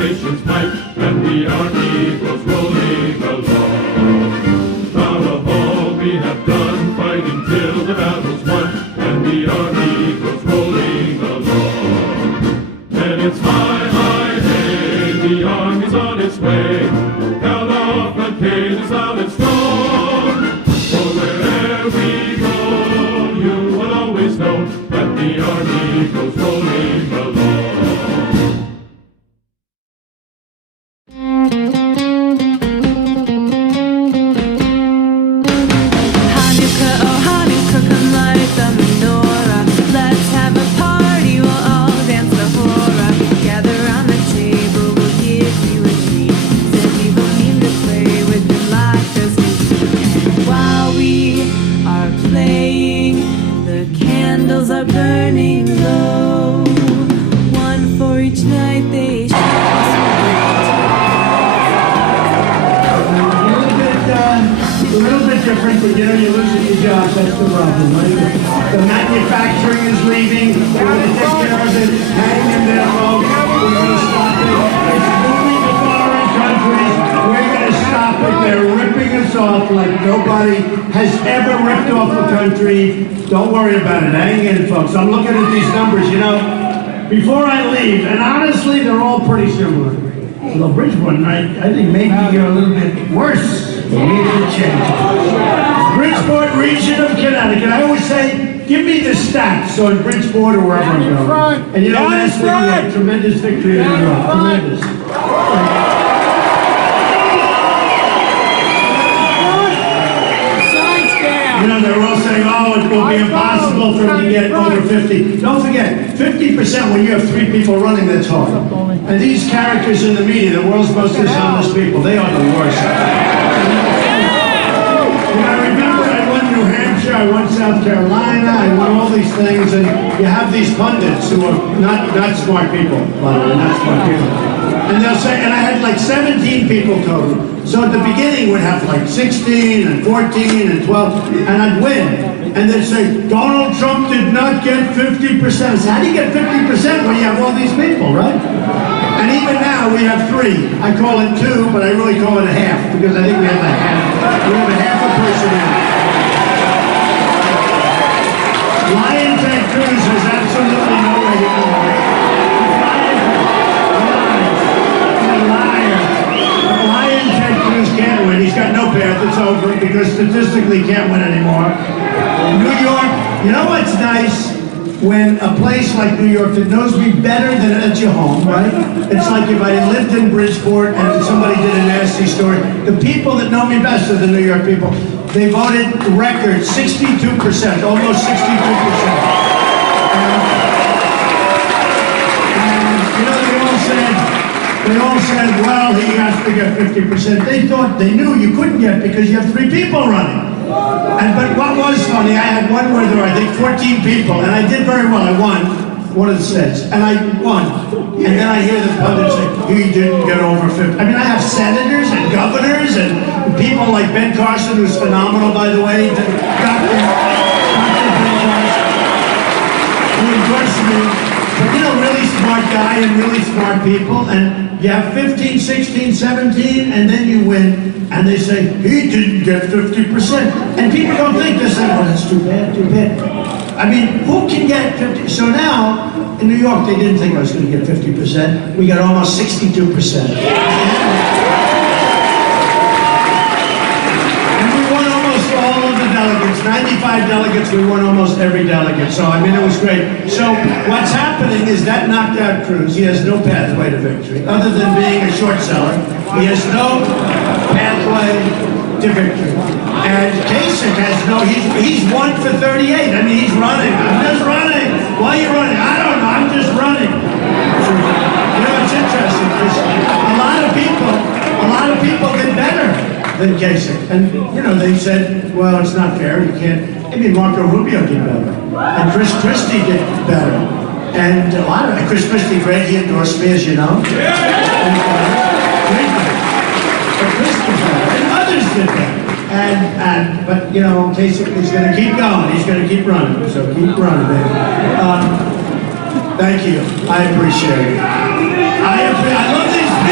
nation's might, and the army goes rolling along. Proud of all we have done, fighting till the battle's won, and the army goes rolling along. And it's high, high, hey, the army's on its way. Count off the pages loud and strong. For wherever we go, you will always know that the army goes rolling along. Don't worry about it. Hang in, folks. I'm looking at these numbers, you know, before I leave, and honestly, they're all pretty similar. Although Bridgeport, I think maybe you're a little bit worse. We need to change it. Bridgeport region of Connecticut. I always say, give me the stats. So in Bridgeport or wherever I'm going. And you know, last week we had tremendous victory in New York. Tremendous. You know, they're all saying, oh, it will be impossible for them to get over 50. Don't forget, 50% when you have 3 people running, that's hard. And these characters in the media, the world's most dishonest people, they are the worst. You know, I remember I won New Hampshire, I won South Carolina, I won all these things, and you have these pundits who are not smart people, by the way, not smart people. And they'll say, and I had like 17 people total. So at the beginning we'd have like 16 and 14 and 12, and I'd win. And they'd say, Donald Trump did not get 50%. I said, how do you get 50% when you have all these people, right? And even now we have 3. I call it 2, but I really call it a half, because I think we have a half. We have a half a person in. Lion Ted Cruz has absolutely no way to go. Can't win. He's got no path. It's over because statistically he can't win anymore. New York, you know what's nice? When a place like New York that knows me better than it's your home, right? It's like if I lived in Bridgeport and somebody did a nasty story. The people that know me best are the New York people. They voted record 62%, almost 62%. And you know, they all said, well, he has to get 50%. They thought, they knew you couldn't get because you have 3 people running. But what was funny, I had one where there were, I think, 14 people, and I did very well. I won one of the sets, and I won. And then I hear the pundits say, he didn't get over 50. I mean, I have senators and governors and people like Ben Carson, who's phenomenal, by the way. Dr. Ben Carson, who endorsed me. But you know, really smart guy and really smart people, and you have 15, 16, 17, and then you win, and they say, he didn't get 50%. And people don't think, they say, oh, that's too bad, too bad. I mean, who can get 50? So now, in New York, they didn't think I was going to get 50%. We got almost 62%. And we won almost all of the delegates. 95 delegates, we won almost every delegate. So, I mean, it was great. So, what's happening is that knocked out Cruz. He has no pathway to victory, other than being a short seller. He has no pathway to victory. And Kasich has no, he's 1 for 38. I mean, he's running. I'm just running. Why are you running? I don't know. I'm just running. You know, it's interesting because a lot of people did better than Kasich. And, you know, they said, well, it's not fair. You can't. Maybe Marco Rubio did better. And Chris Christie did better. And a lot of Chris Christie, great. He endorsed me, as you know. But Chris did better. And others did better. But, you know, Kasich is going to keep going. He's going to keep running. So keep running, baby. Thank you. I appreciate it. I love these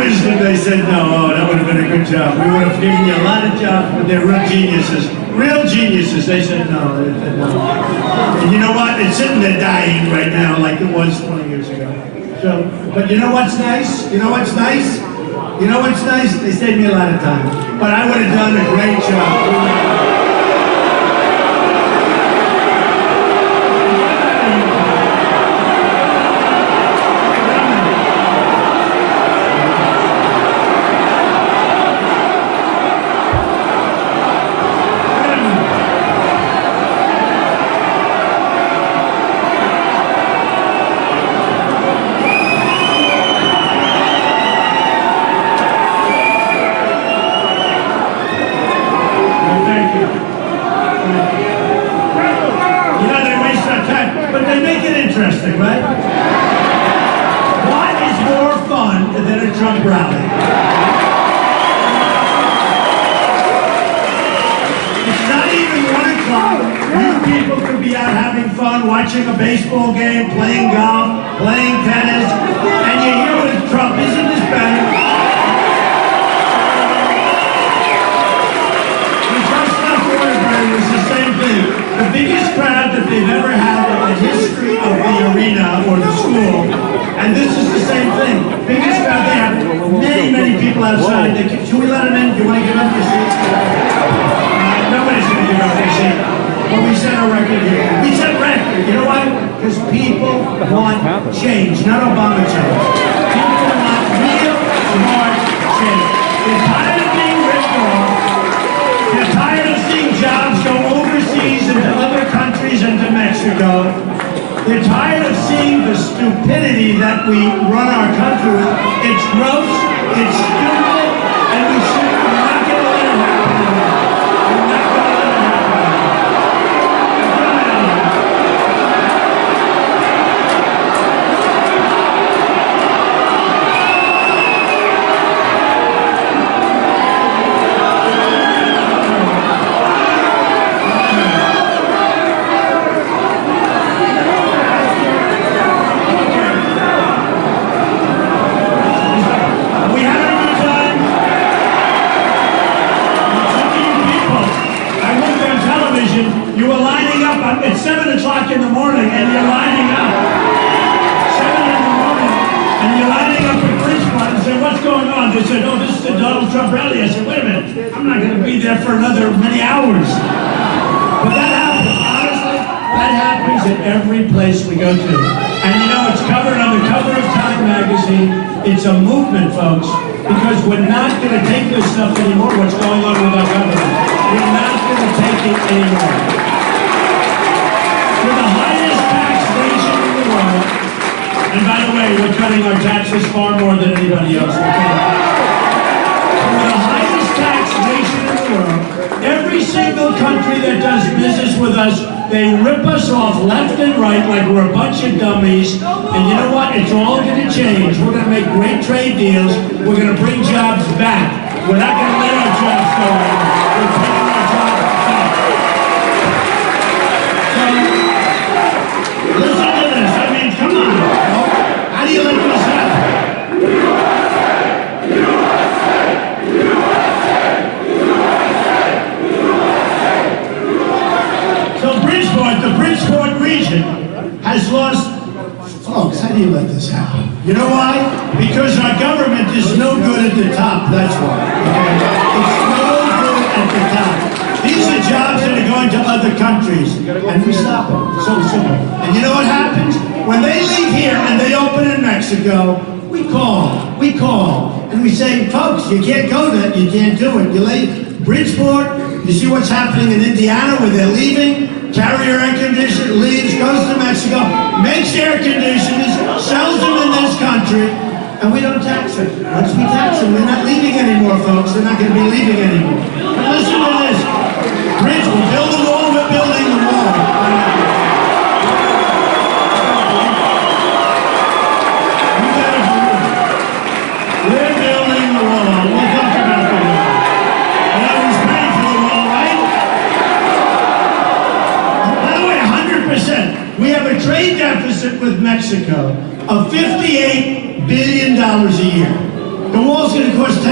wisdom, they said, no, oh, that would have been a good job. We would have given you a lot of jobs, but they're real geniuses. Real geniuses. They said no. They said no. And you know what? It's sitting there dying right now like it was 20 years ago. So, but you know what's nice? You know what's nice? You know what's nice? They saved me a lot of time. But I would have done a great job. Interesting, right? What is more fun than a Trump rally? It's not even 1 o'clock. You people could be out having fun, watching a baseball game, playing golf, playing tennis, and you hear what Trump isn't this bad. We just left Waterbury, it was the same thing. The biggest crowd that they've ever had in the history of the arena or the school, and this is the same thing. Biggest crowd, they have many people outside. Should we let them in? Do you want to give up your seats? Nobody's going to give up their seat. But we set a record here. We set a record. You know why? Because people want change, not Obama change. People want real, smart change. They're tired of being ripped off. They're tired of seeing jobs go overseas into other countries and to Mexico. They're tired of seeing the stupidity that we run our country with. It's gross, it's stupid, and we're not going to let it happen anymore. We're not going to let it happen It's 7 o'clock in the morning and you're lining up. 7 in the morning and you're lining up at Bridgeport and say, what's going on? They said, oh, this is the Donald Trump rally. I said, wait a minute, I'm not going to be there for another many hours. But that happens, honestly, that happens at every place we go to. And you know, it's covered on the cover of Time magazine. It's a movement, folks, because we're not going to take this stuff anymore, what's going on with our government. We're not going to take it anymore. We're the highest tax nation in the world. And by the way, we're cutting our taxes far more than anybody else. We're the highest tax nation in the world. Every single country that does business with us, they rip us off left and right like we're a bunch of dummies. And you know what? It's all going to change. We're going to make great trade deals. We're going to bring jobs back. We're not going to let our jobs go anymore. We're taking our jobs back. Listen to this. I mean, come on. How do you let this happen? So Bridgeport, the Bridgeport region, has lost. Folks, how do you let this happen? You know why? Because our government is no good at the top. That's why. Okay? It's no good at the top. These are jobs that are going to other countries, and we stop them. So simple. And you know what happens? When they leave here and they open in Mexico, we call, and we say, folks, you can't go there, you can't do it. You leave Bridgeport, you see what's happening in Indiana where they're leaving, Carrier Air Conditioner leaves, goes to Mexico, makes air conditioners, sells them in this country, and we don't tax them. Once we tax them, they're not leaving anymore, folks. They're not going to be leaving anymore. But listen to this. Bridge, we build the wall, we're building the wall. We're building the wall. We'll talk about the wall. And I was praying for the wall, right? By the way, 100%. We have a trade deficit with Mexico of $58 billion a year. The wall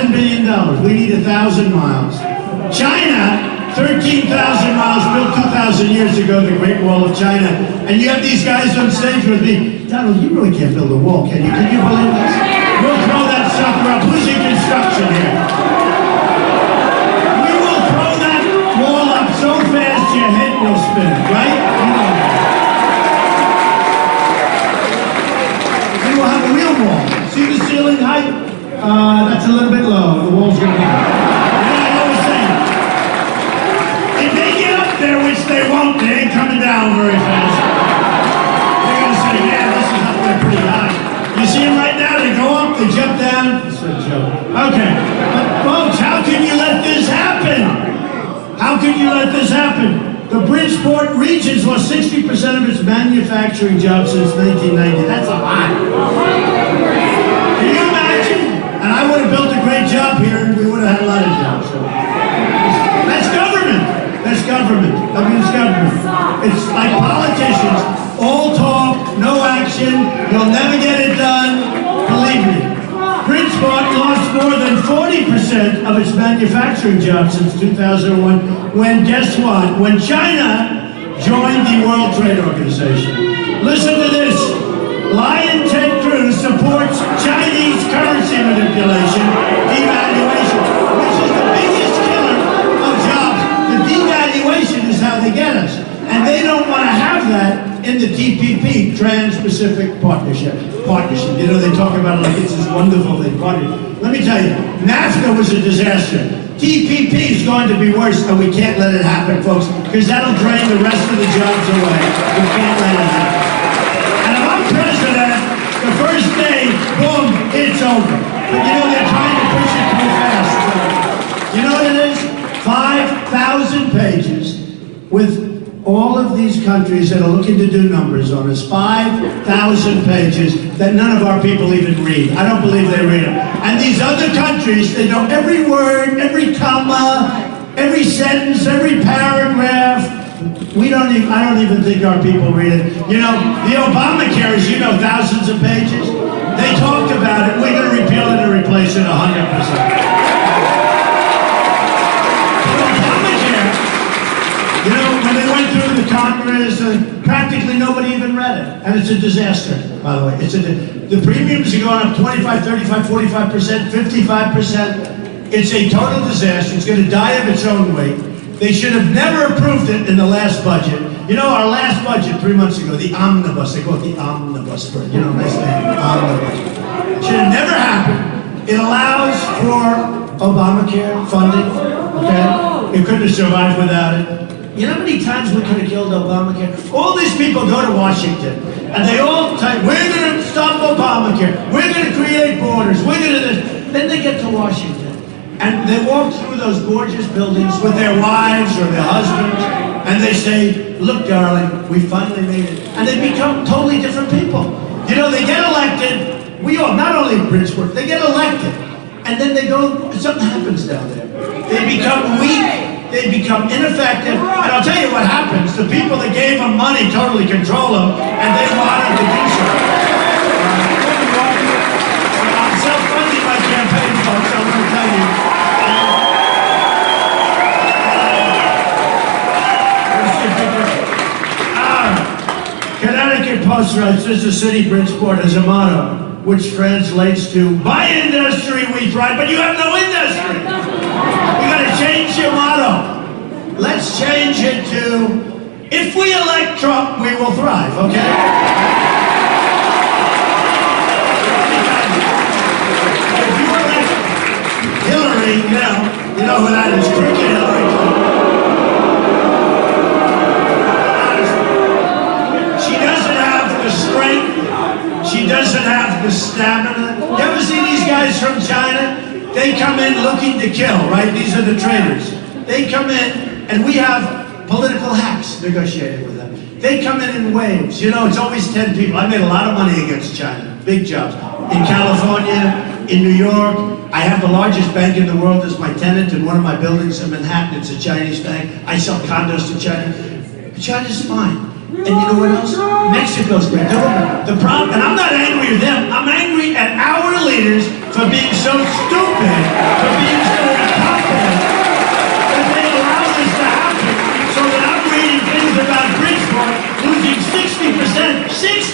$7 billion. We need 1,000 miles. China, 13,000 miles, built 2,000 years ago, the Great Wall of China. And you have these guys on stage with me. Donald, you really can't build a wall, can you? Can you believe this? We'll throw that sucker up. Who's in construction here? We will throw that wall up so fast your head will spin, right? You know that. And we'll have a real wall. See the ceiling height? That's a little bit low. The wall's gonna be there, which they won't, they ain't coming down very fast. They're gonna say, yeah, this is up there pretty high. You see them right now, they go up, they jump down. It's a joke. Okay, but folks, how can you let this happen? How can you let this happen? The Bridgeport region's lost 60% of its manufacturing jobs since 1990. That's a lot. Can you imagine? And I would have built a great job here, and we would have had a lot of jobs. So. That's government. That's government. I mean, it's government. It's like politicians. All talk, no action. You'll never get it done. Believe me. Bridgeport lost more than 40% of its manufacturing jobs since 2001. When, guess what? When China joined the World Trade Organization. Listen to this. Lion Ted Cruz supports Chinese currency manipulation, devaluation, which is the biggest killer of jobs. The devaluation is how they get us. And they don't want to have that in the TPP, Trans-Pacific Partnership. You know, they talk about it like it's this wonderful thing. Let me tell you, NAFTA was a disaster. TPP is going to be worse, and we can't let it happen, folks, because that'll drain the rest of the jobs away. We can't let it happen. And if I'm president, the first day, boom, it's over. But you know, they're trying to push it too fast. So, you know what it is? 5,000 pages with all of these countries that are looking to do numbers on us. 5,000 pages that none of our people even read. I don't believe they read them. And these other countries, they know every word, every comma, every sentence, every paragraph. I don't even think our people read it. You know, the Obamacare is, you know, thousands of pages. They talked about it. We're going to repeal it and replace it 100%. You know, when they went through the Congress, practically nobody even read it. And it's a disaster, by the way. The premiums are going up 25, 35, 45%, 55%. It's a total disaster. It's going to die of its own weight. They should have never approved it in the last budget. You know, our last budget 3 months ago, the omnibus, they call it the omnibus, you know, nice name, omnibus. Should have never happened. It allows for Obamacare funding, okay? It couldn't have survived without it. You know how many times we could have killed Obamacare? All these people go to Washington, and they all type, we're going to stop Obamacare, we're going to create borders, we're going to this. Then they get to Washington, and they walk through those gorgeous buildings with their wives or their husbands, and they say, look, darling, we finally made it. And they become totally different people. You know, they get elected, not only Bridgeport, they get elected, and then they go, something happens down there. They become weak. They become ineffective, and I'll tell you what happens. The people that gave them money totally control them, and they want them to do so. I'm self-funding my campaign, folks, I'm going to tell you. Connecticut Post writes, this is city Bridgeport has a motto, which translates to, by industry we thrive, but you have no industry. You got to change your motto. Let's change it to, if we elect Trump, we will thrive, okay? If you elect Hillary, you know who that is, crooked Hillary Clinton. She doesn't have the strength. She doesn't have the stamina. You ever see these guys from China? They come in looking to kill, right? These are the traitors. They come in, and we have political hacks negotiated with them. They come in waves. You know, it's always 10 people. I made a lot of money against China, big jobs. In California, in New York, I have the largest bank in the world as my tenant in one of my buildings in Manhattan. It's a Chinese bank. I sell condos to China. China's fine. And you know what else? Mexico's great. The problem, and I'm not angry at them, I'm angry at our leaders for being so stupid to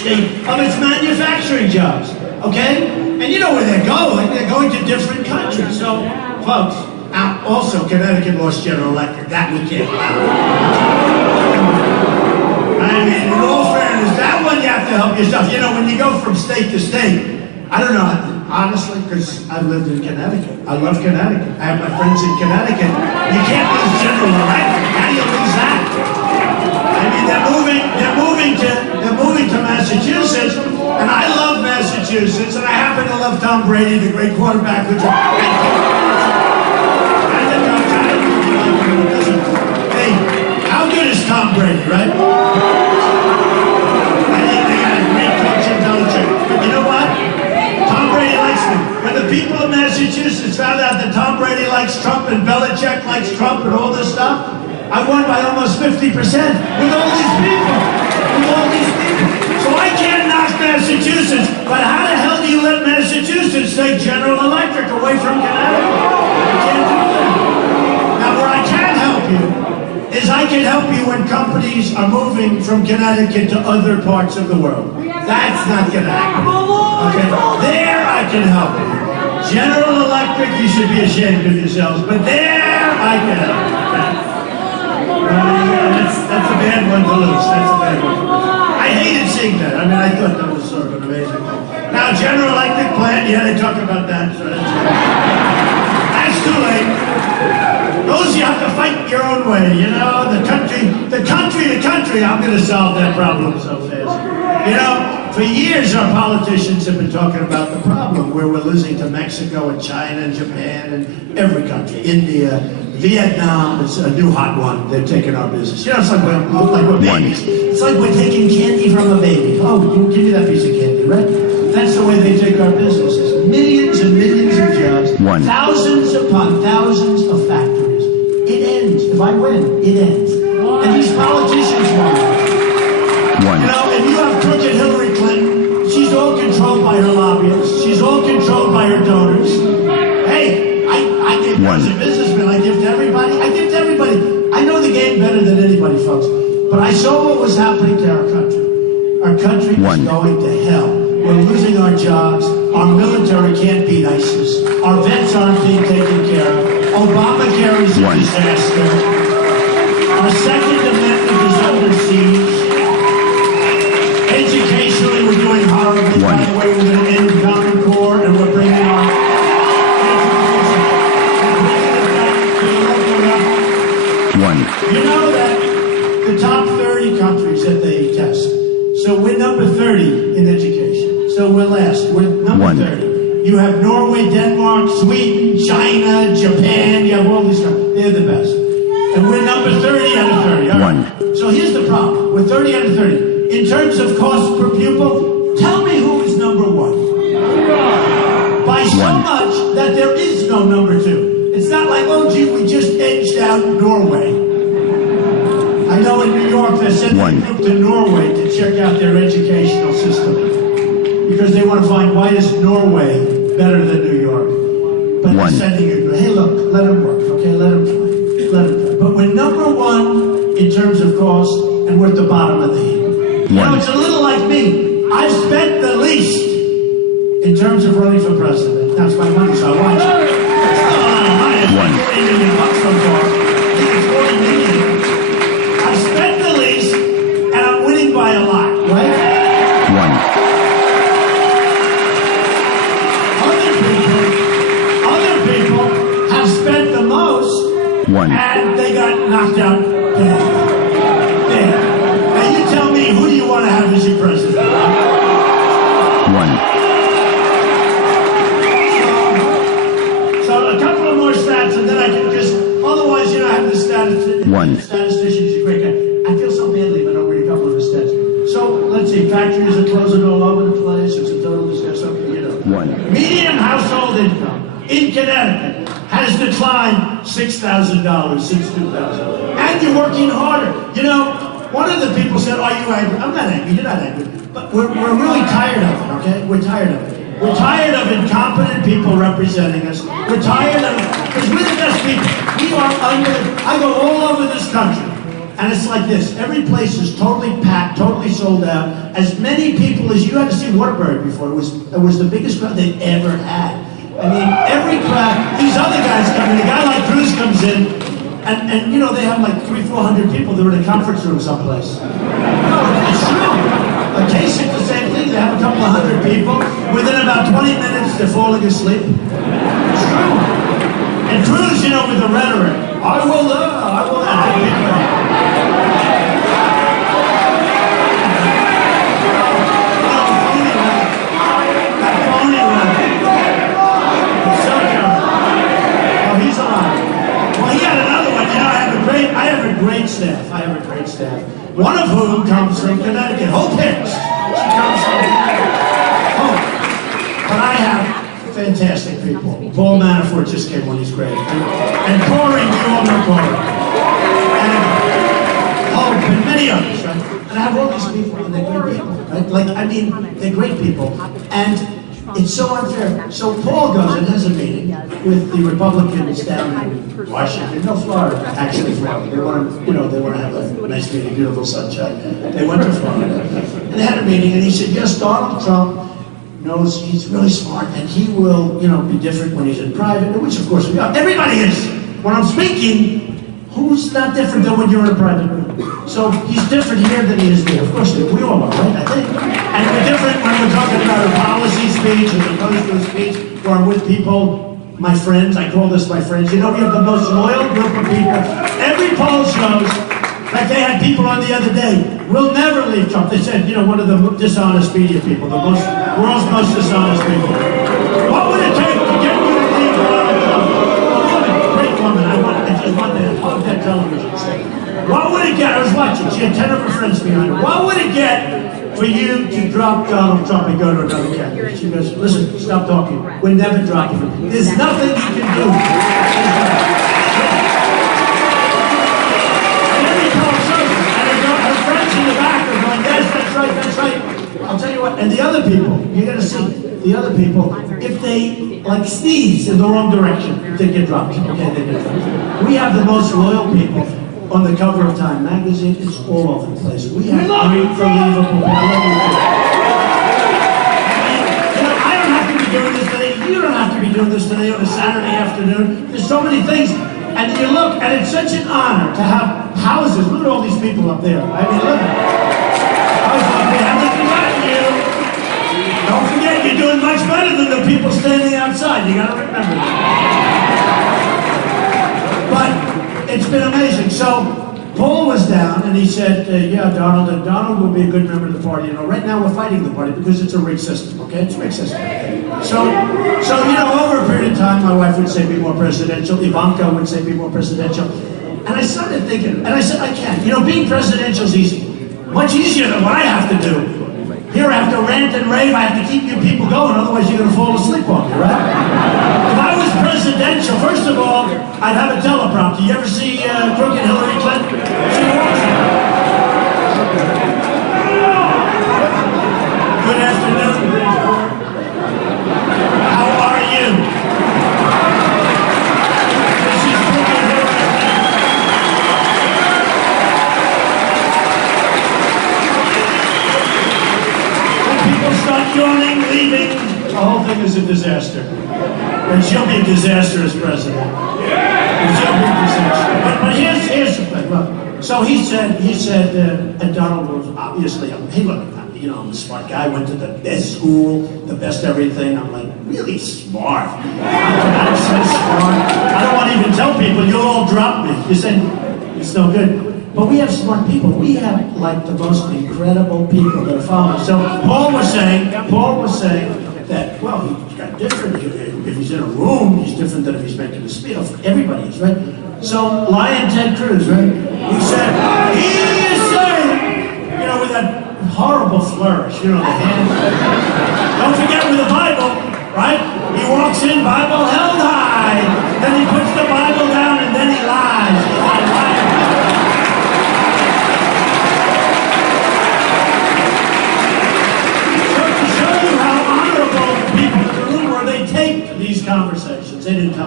state of its manufacturing jobs, okay? And you know where they're going. They're going to different countries. So, folks, also Connecticut lost General Electric. That we can't allow. I mean, in all fairness, that one you have to help yourself. You know, when you go from state to state, I don't know, honestly, because I've lived in Connecticut. I love Connecticut. I have my friends in Connecticut. You can't lose General Electric. How do you lose that? I mean, they're moving to Massachusetts, and I love Massachusetts, and I happen to love Tom Brady, the great quarterback, which hey, how good is Tom Brady, right? I think they got a great coach in Belichick. But you know what? Tom Brady likes me. When the people of Massachusetts found out that Tom Brady likes Trump and Belichick likes Trump and all this stuff, I won by almost 50% with all these people. So I can't knock Massachusetts, but how the hell do you let Massachusetts take General Electric away from Connecticut? I can't do that. Now where I can help you is I can help you when companies are moving from Connecticut to other parts of the world. That's not gonna happen. Okay? There I can help you. General Electric, you should be ashamed of yourselves, but there I can help you. That's a bad one to lose. That's a bad one to lose. I hated seeing that. I mean, I thought that was sort of an amazing thing. Now, General Electric plant, yeah, they talk about that. So that's too late. Those you have to fight your own way, you know? The country, I'm going to solve that problem so fast. You know, for years our politicians have been talking about the problem where we're losing to Mexico and China and Japan and every country, India, Vietnam is a new hot one. They're taking our business. You know, it's like we're babies. It's like we're taking candy from a baby. Oh, you give me that piece of candy, right? That's the way they take our businesses. Millions and millions of jobs. Thousands upon thousands of factories. It ends. If I win, it ends. And these politicians want it. You know, if you have crooked Hillary Clinton, she's all controlled by her lobbyists. She's all controlled by her donors. Hey, I give as a businessman, I give to everybody. I know the game better than anybody, folks. But I saw what was happening to our country. Our country is going to hell. We're losing our jobs. Our military can't beat ISIS. Our vets aren't being taken care of. Obamacare is a disaster. Our Second Amendment is under siege. Educationally, we're doing horribly. By the way, we're going to end Common Core, and we're bringing our You know that the top 30 countries that they test. So we're number 30 in education. So we're last. We're number 30. You have Norway, Denmark, Sweden, China, Japan. You have all these countries. They're the best. And we're number 30 out of 30. All right. So here's the problem. We're 30 out of 30. In terms of cost per pupil, tell me who is number 1. By so much that there is no number 2. It's not like, oh, gee, we just edged out Norway. I know in New York they're sending a group to Norway to check out their educational system because they want to find why is Norway better than New York. But they're sending a group. Hey, look, let them work, okay? Let them try. But we're number 1 in terms of cost, and we're at the bottom of the heap. You know, it's a little like me. I've spent the least in terms of running for president. That's my money, so I watch it. $40 million so far. I think it's 40 million. I've spent the least, and I'm winning by a lot, right? Other people have spent the most, and they got knocked out dead. Now you tell me, who do you want to have as your president? So a couple of more stats, and then I can just, otherwise, you know, I have the statisticians, a great guy. I feel so badly if I don't read a couple of the stats. So, let's see, factories are closing all over the place, it's a total disaster, you know. Median household income in Connecticut has declined $6,000 since 2000. And you're working harder. You know, one of the people said, are you angry? I'm not angry, you're not angry. But we're really tired of it, okay? We're tired of it. We're tired of incompetent people representing us. We're tired of, because we're the best people. We are I go all over this country, And it's like this. Every place is totally packed, totally sold out. As many people as you had to see Waterbury before. It was the biggest crowd they've ever had. I mean, every crowd, these other guys come in, a guy like Cruz comes in, and you know, they have like 300-400 people. They're in a conference room someplace. No, it's true. Kasich, the same thing. They have a couple of hundred people. Within about 20 minutes, they're falling asleep. It's true. And Cruz, you know, with the rhetoric, I will. I have a great staff. One of whom comes from Connecticut. Hope Hicks. She comes from Hope. But I have fantastic people. Paul Manafort just came on, he's great. And Corey, you all know Corey. And Hope, and many others, right? And I have all these people, and they're great people, right? Like, I mean, they're great people. And it's so unfair. So Paul goes and has a meeting with the Republicans down in Washington, no, Florida, actually Florida. They want to, you know, they want to have a nice meeting, beautiful sunshine. They went to Florida, and they had a meeting, and he said, yes, Donald Trump knows he's really smart, and he will, you know, be different when he's in private, which of course we are. Everybody is. When I'm speaking, who's not different than when you're in a private room? So he's different here than he is there. Of course, we all are, right? I think. And we're different when we're talking about a policy speech or opposed to a speech, or I'm with people, my friends. I call this my friends. You know, we have the most loyal group of people. Every poll shows, like they had people on the other day, we'll never leave Trump. They said, you know, one of the dishonest media people, the world's most dishonest people. What would it take to get you to leave Donald Trump? A woman, great woman. I just want to hug that television set. What would it get? I was watching. She had 10 of her friends behind her. What would it get for you to drop Donald Trump and go to another candidate? She goes, listen, stop talking. We're never dropping him. There's nothing you can do. And every poll shows it. And her friends in the back are going, yes, that's right, that's right. I'll tell you what. And the other people, you're going to see, the other people, if they like sneeze in the wrong direction, they get dropped. Okay, they get dropped. We have the most loyal people. On the cover of Time magazine, it's all over the place. We have unbelievable people. I don't have to be doing this today. You don't have to be doing this today on a Saturday afternoon. There's so many things. And you look, and it's such an honor to have houses. Look at all these people up there. I mean, look. They haven't forgotten you. Don't forget, you're doing much better than the people standing outside. You got to remember that. But it's been amazing. So Paul was down, and he said, yeah, Donald will be a good member of the party. You know, right now we're fighting the party because it's a rigged system, okay? It's a rigged system. So, you know, over a period of time, my wife would say be more presidential. Ivanka would say be more presidential. And I started thinking, and I said, I can't. You know, being presidential is easy. Much easier than what I have to do. Here I have to rant and rave. I have to keep you people going, otherwise you're going to fall asleep on me, right? If I was presidential, first of all, I'd have a teleprompter. You ever see crooked Hillary Clinton? She walks in. Good afternoon, Bridgeport. How are you? This is crooked Hillary Clinton. When people start yawning, leaving, the whole thing is a disaster. And she'll be a disaster as president. And she'll be a disaster. But here's the thing. Look, so he said, and Donald was obviously, hey, look, you know, I'm a smart guy. Went to the best school, the best everything. I'm like, really smart. I'm so smart. I don't want to even tell people. You'll all drop me. You said it's no good. But we have smart people. We have like the most incredible people that are following. So Paul was saying that, well, he got different. If he's in a room, he's different than if he's making a speech. Everybody is, right? So, Lion Ted Cruz, right? He is saying, you know, with that horrible flourish, you know, the hand. Don't forget with the Bible, right? He walks in, Bible held high. Then he puts the Bible down and then he lies. He's like, lying. So to show you how honorable the people in the room were, they taped these conversations. They didn't tell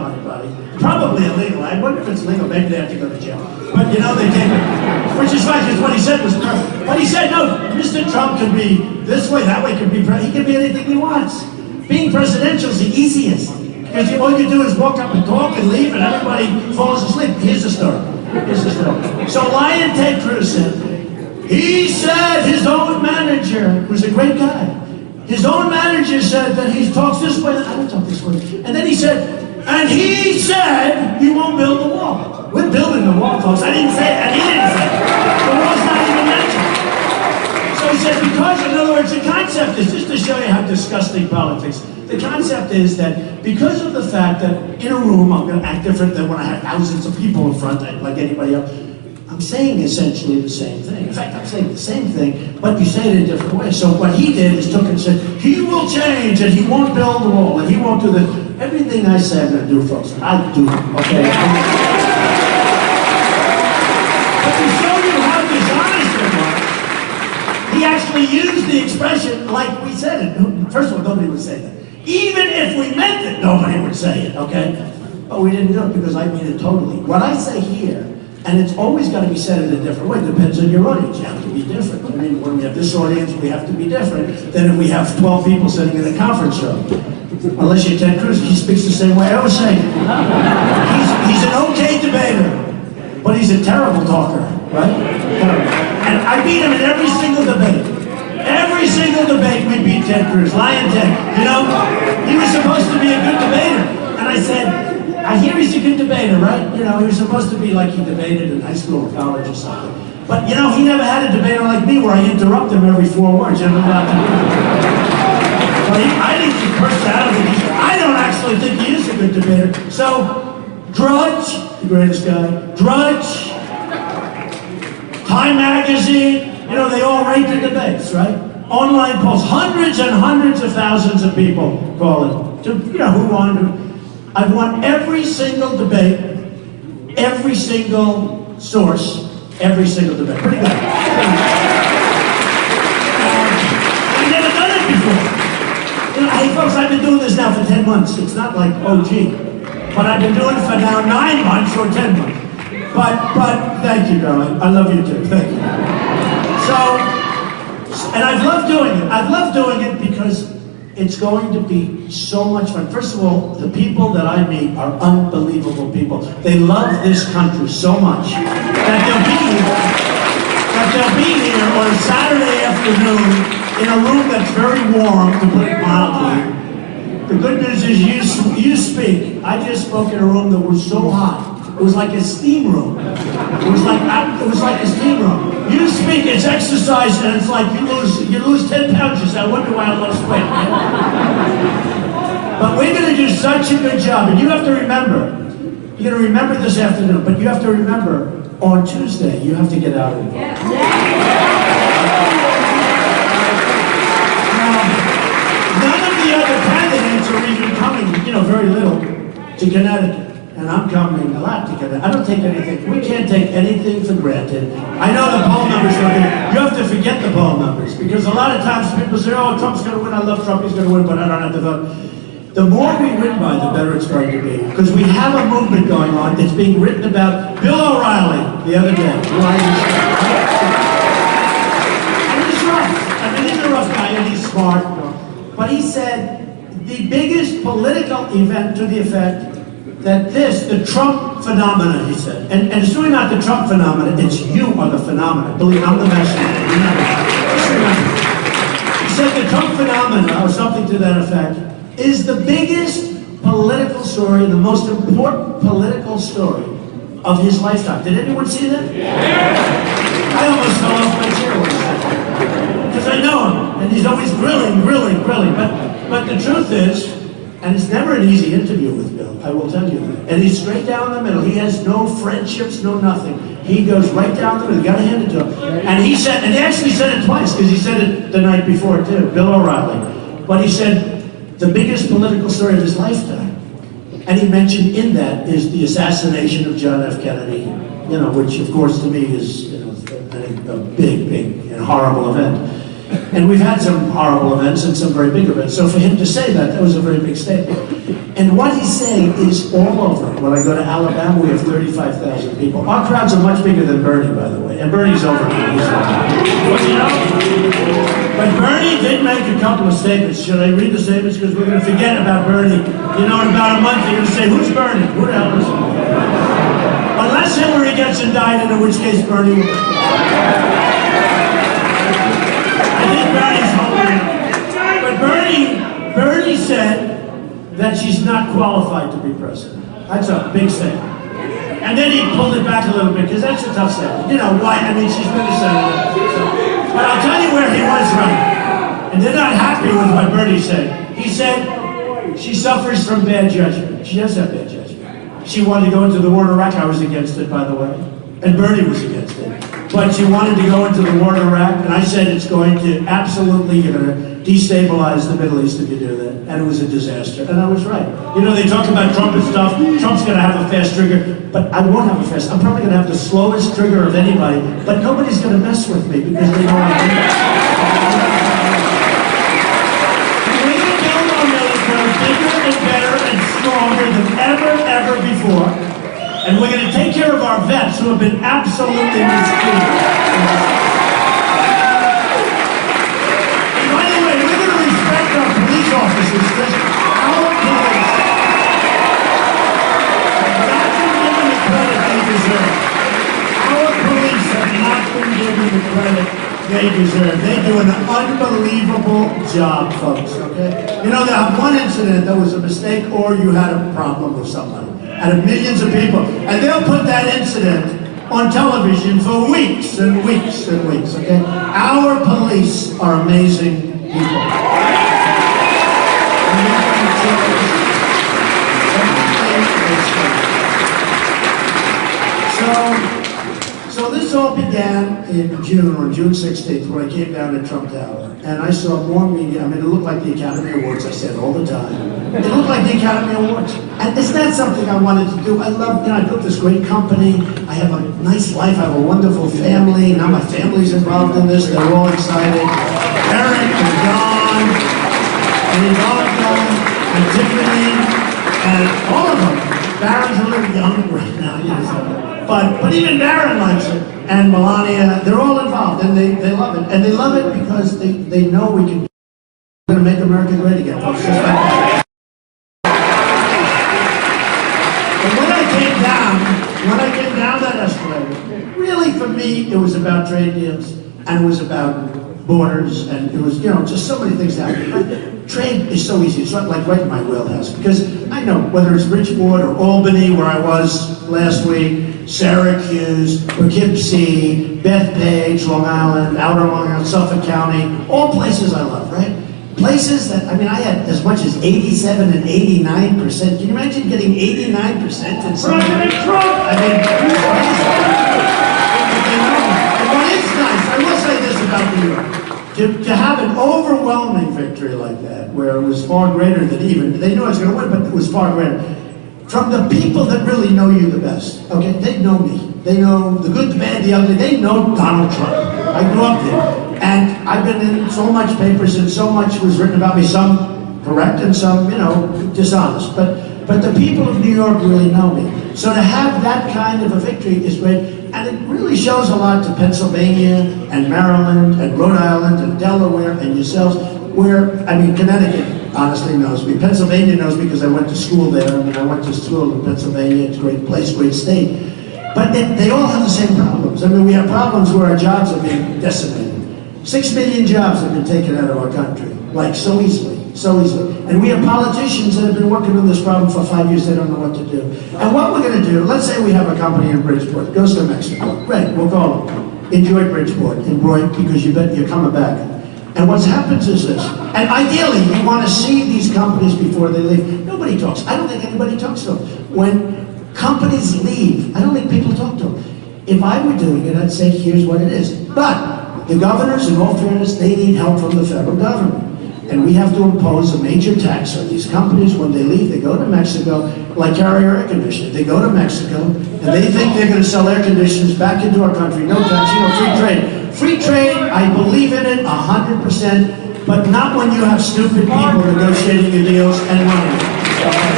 anybody. Probably illegal. I wonder if it's legal. Maybe they have to go to jail. But you know, they take it. Which is fine, because what he said was perfect. But he said, no, Mr. Trump can be this way, that way, he can be anything he wants. Being presidential is the easiest. Because all you do is walk up and talk and leave, and everybody falls asleep. Here's the story. Here's the story. So Lion Ted Cruz said, he said his own manager, who's a great guy, his own manager said that he talks this way. I don't talk this way. And then he said, and he said he won't build the wall. We're building the wall, folks. I didn't say it, and he didn't say it. The wall's not even mentioned. So he said, because, in other words, the concept is, just to show you how disgusting politics, the concept is that because of the fact that in a room, I'm going to act different than when I have thousands of people in front, like anybody else, I'm saying essentially the same thing. In fact, I'm saying the same thing, but you say it in a different way. So what he did is took and said, he will change, and he won't build the wall, and he won't do the... Everything I say I'm going to do, folks, I do, okay? But to show you how dishonest it was, he actually used the expression like we said it. First of all, nobody would say that. Even if we meant it, nobody would say it, okay? But we didn't do it because I mean it totally. What I say here, and it's always got to be said in a different way, depends on your audience. You have to be different. I mean, when we have this audience, we have to be different than if we have 12 people sitting in a conference room. Unless you're Ted Cruz, he speaks the same way I was saying. He's an okay debater, but he's a terrible talker, right? And I beat him in every single debate. Every single debate we beat Ted Cruz, Lion Ted. You know, he was supposed to be a good debater. And I said, I hear he's a good debater, right? You know, he was supposed to be like he debated in high school or college or something. But, you know, he never had a debater like me where I interrupt him every 4 words. You know what I think his personality, I don't actually think he is a good debater. So, Drudge, the greatest guy, Drudge, Time Magazine, you know, they all rate the debates, right? Online polls, hundreds and hundreds of thousands of people call it. You know, who won? I've won every single debate, every single source, every single debate. Pretty good. I've never done it before. You know, hey folks, I've been doing this now for 10 months. It's not like OG. But I've been doing it for now 9 months or 10 months. But thank you, darling. I love you too. Thank you. So, and I've loved doing it. I've loved doing it because it's going to be so much fun. First of all, the people that I meet are unbelievable people. They love this country so much that they'll be here on a Saturday afternoon in a room that's very warm, to put it mildly. The good news is you speak. I just spoke in a room that was so hot. It was like a steam room. It was like a steam room. You speak, it's exercise, and it's like you lose 10 pounds. You say, I wonder why I lost weight. But we're going to do such a good job, and you have to remember. You're going to remember this afternoon, but you have to remember on Tuesday you have to get out of it. None of the other candidates are even coming. You know, very little to Connecticut. And I'm coming a lot to Connecticut. I don't take anything. We can't take anything for granted. I know the poll numbers are going to... You have to forget the poll numbers. Because a lot of times people say, oh, Trump's going to win. I love Trump. He's going to win, but I don't have to vote. The more we win by, the better it's going to be. Because we have a movement going on. It's being written about Bill O'Reilly the other day. And he's rough. I mean, he's a rough guy and he's smart. But he said the biggest political event to the effect that the Trump phenomenon, he said, and it's really not the Trump phenomenon, it's you are the phenomenon. Believe me, I'm the messenger. He said the Trump phenomenon, or something to that effect, is the biggest political story, the most important political story of his lifetime. Did anyone see that? Yeah. I almost fell off my chair when I said that. Because I know him, and he's always grilling. But the truth is, and it's never an easy interview with Bill, I will tell you that. And he's straight down the middle. He has no friendships, no nothing. He goes right down the middle. You gotta hand it to him. And he actually said it twice, because he said it the night before too, Bill O'Reilly. But he said the biggest political story of his lifetime. And he mentioned in that is the assassination of John F. Kennedy, you know, which of course to me is, you know, a big and horrible event. And we've had some horrible events and some very big events. So for him to say that was a very big statement. And what he's saying is all over. When I go to Alabama, we have 35,000 people. Our crowds are much bigger than Bernie, by the way. And Bernie's over. But you know, but Bernie did make a couple of statements. Should I read the statements? Because we're going to forget about Bernie. You know, in about a month, you're going to say, who's Bernie? Who the hell is he? Unless Hillary gets indicted, in which case Bernie will. I think Bernie's holding. But Bernie said that she's not qualified to be president. That's a big statement. And then he pulled it back a little bit, because that's a tough statement. You know, why? I mean, she's been a senator. So. But I'll tell you where he was right. And they're not happy with what Bernie said. He said she suffers from bad judgment. She does have bad judgment. She wanted to go into the war in Iraq. I was against it, by the way. And Bernie was against it. But she wanted to go into the war in Iraq, and I said it's going to absolutely, destabilize the Middle East if you do that. And it was a disaster. And I was right. You know, they talk about Trump and stuff. Trump's going to have a fast trigger, but I won't have a fast. I'm probably going to have the slowest trigger of anybody, but nobody's going to mess with me because they know I'm doing it. We're going to build our military bigger and better and stronger than ever before. And we're going to take care of our vets who have been absolutely mistreated. Officers, because our police have not been given the credit they deserve. They do an unbelievable job, folks, okay? You know, they have one incident that was a mistake or you had a problem with somebody out of millions of people. And they'll put that incident on television for weeks and weeks and weeks, okay? Our police are amazing people. So this all began in June, on June 16th, when I came down to Trump Tower. And I saw more media. I mean, it looked like the Academy Awards, I said all the time. It looked like the Academy Awards. And it's not something I wanted to do. I love, I built this great company. I have a nice life. I have a wonderful family. Now my family's involved in this. They're all excited. Eric and John and Ivanka and Tiffany and all of them. Barron's a little young right now, but even Barron likes it, and Melania, they're all involved, and they love it. And they love it because they know we're going to make America great again, folks. Just like that. But when I came down that escalator, really for me, it was about trade deals, and it was about borders, and it was, just so many things happening. But trade is so easy. It's not like right in my wheelhouse, because I know whether it's Bridgeport or Albany, where I was last week, Syracuse, Poughkeepsie, Bethpage, Long Island, Outer Long Island, Suffolk County, all places I love, right? Places that, I had as much as 87 and 89%. Can you imagine getting 89% in some President Trump! And what is nice, I will say this about New York. To have an overwhelming victory like that, where it was far greater than even, they knew I was going to win, but it was far greater. From the people that really know you the best, okay? They know me. They know the good, the bad, the ugly. They know Donald Trump. I grew up there. And I've been in so much papers and so much was written about me, some correct and some, dishonest. But the people of New York really know me. So to have that kind of a victory is great. And it really shows a lot to Pennsylvania and Maryland and Rhode Island and Delaware and yourselves, where, Connecticut honestly knows me. Pennsylvania knows me because I went to school there. I went to school in Pennsylvania. It's a great place, great state. But they all have the same problems. We have problems where our jobs are being decimated. 6 million jobs have been taken out of our country, so easily. And we have politicians that have been working on this problem for 5 years. They don't know what to do. And what we're going to do, let's say we have a company in Bridgeport, goes to Mexico. Great, we'll call them. Enjoy Bridgeport, because you bet you're coming back. And what happens is this, and ideally you want to see these companies before they leave. Nobody talks. I don't think anybody talks to them. When companies leave, I don't think people talk to them. If I were doing it, I'd say, here's what it is. But the governors, in all fairness, they need help from the federal government. And we have to impose a major tax on these companies. When they leave, they go to Mexico, like Carrier Air Conditioning. They go to Mexico, and they think they're going to sell air conditioners back into our country. No tax, free trade. Free trade, I believe in it 100%, but not when you have stupid people negotiating the deals and running it.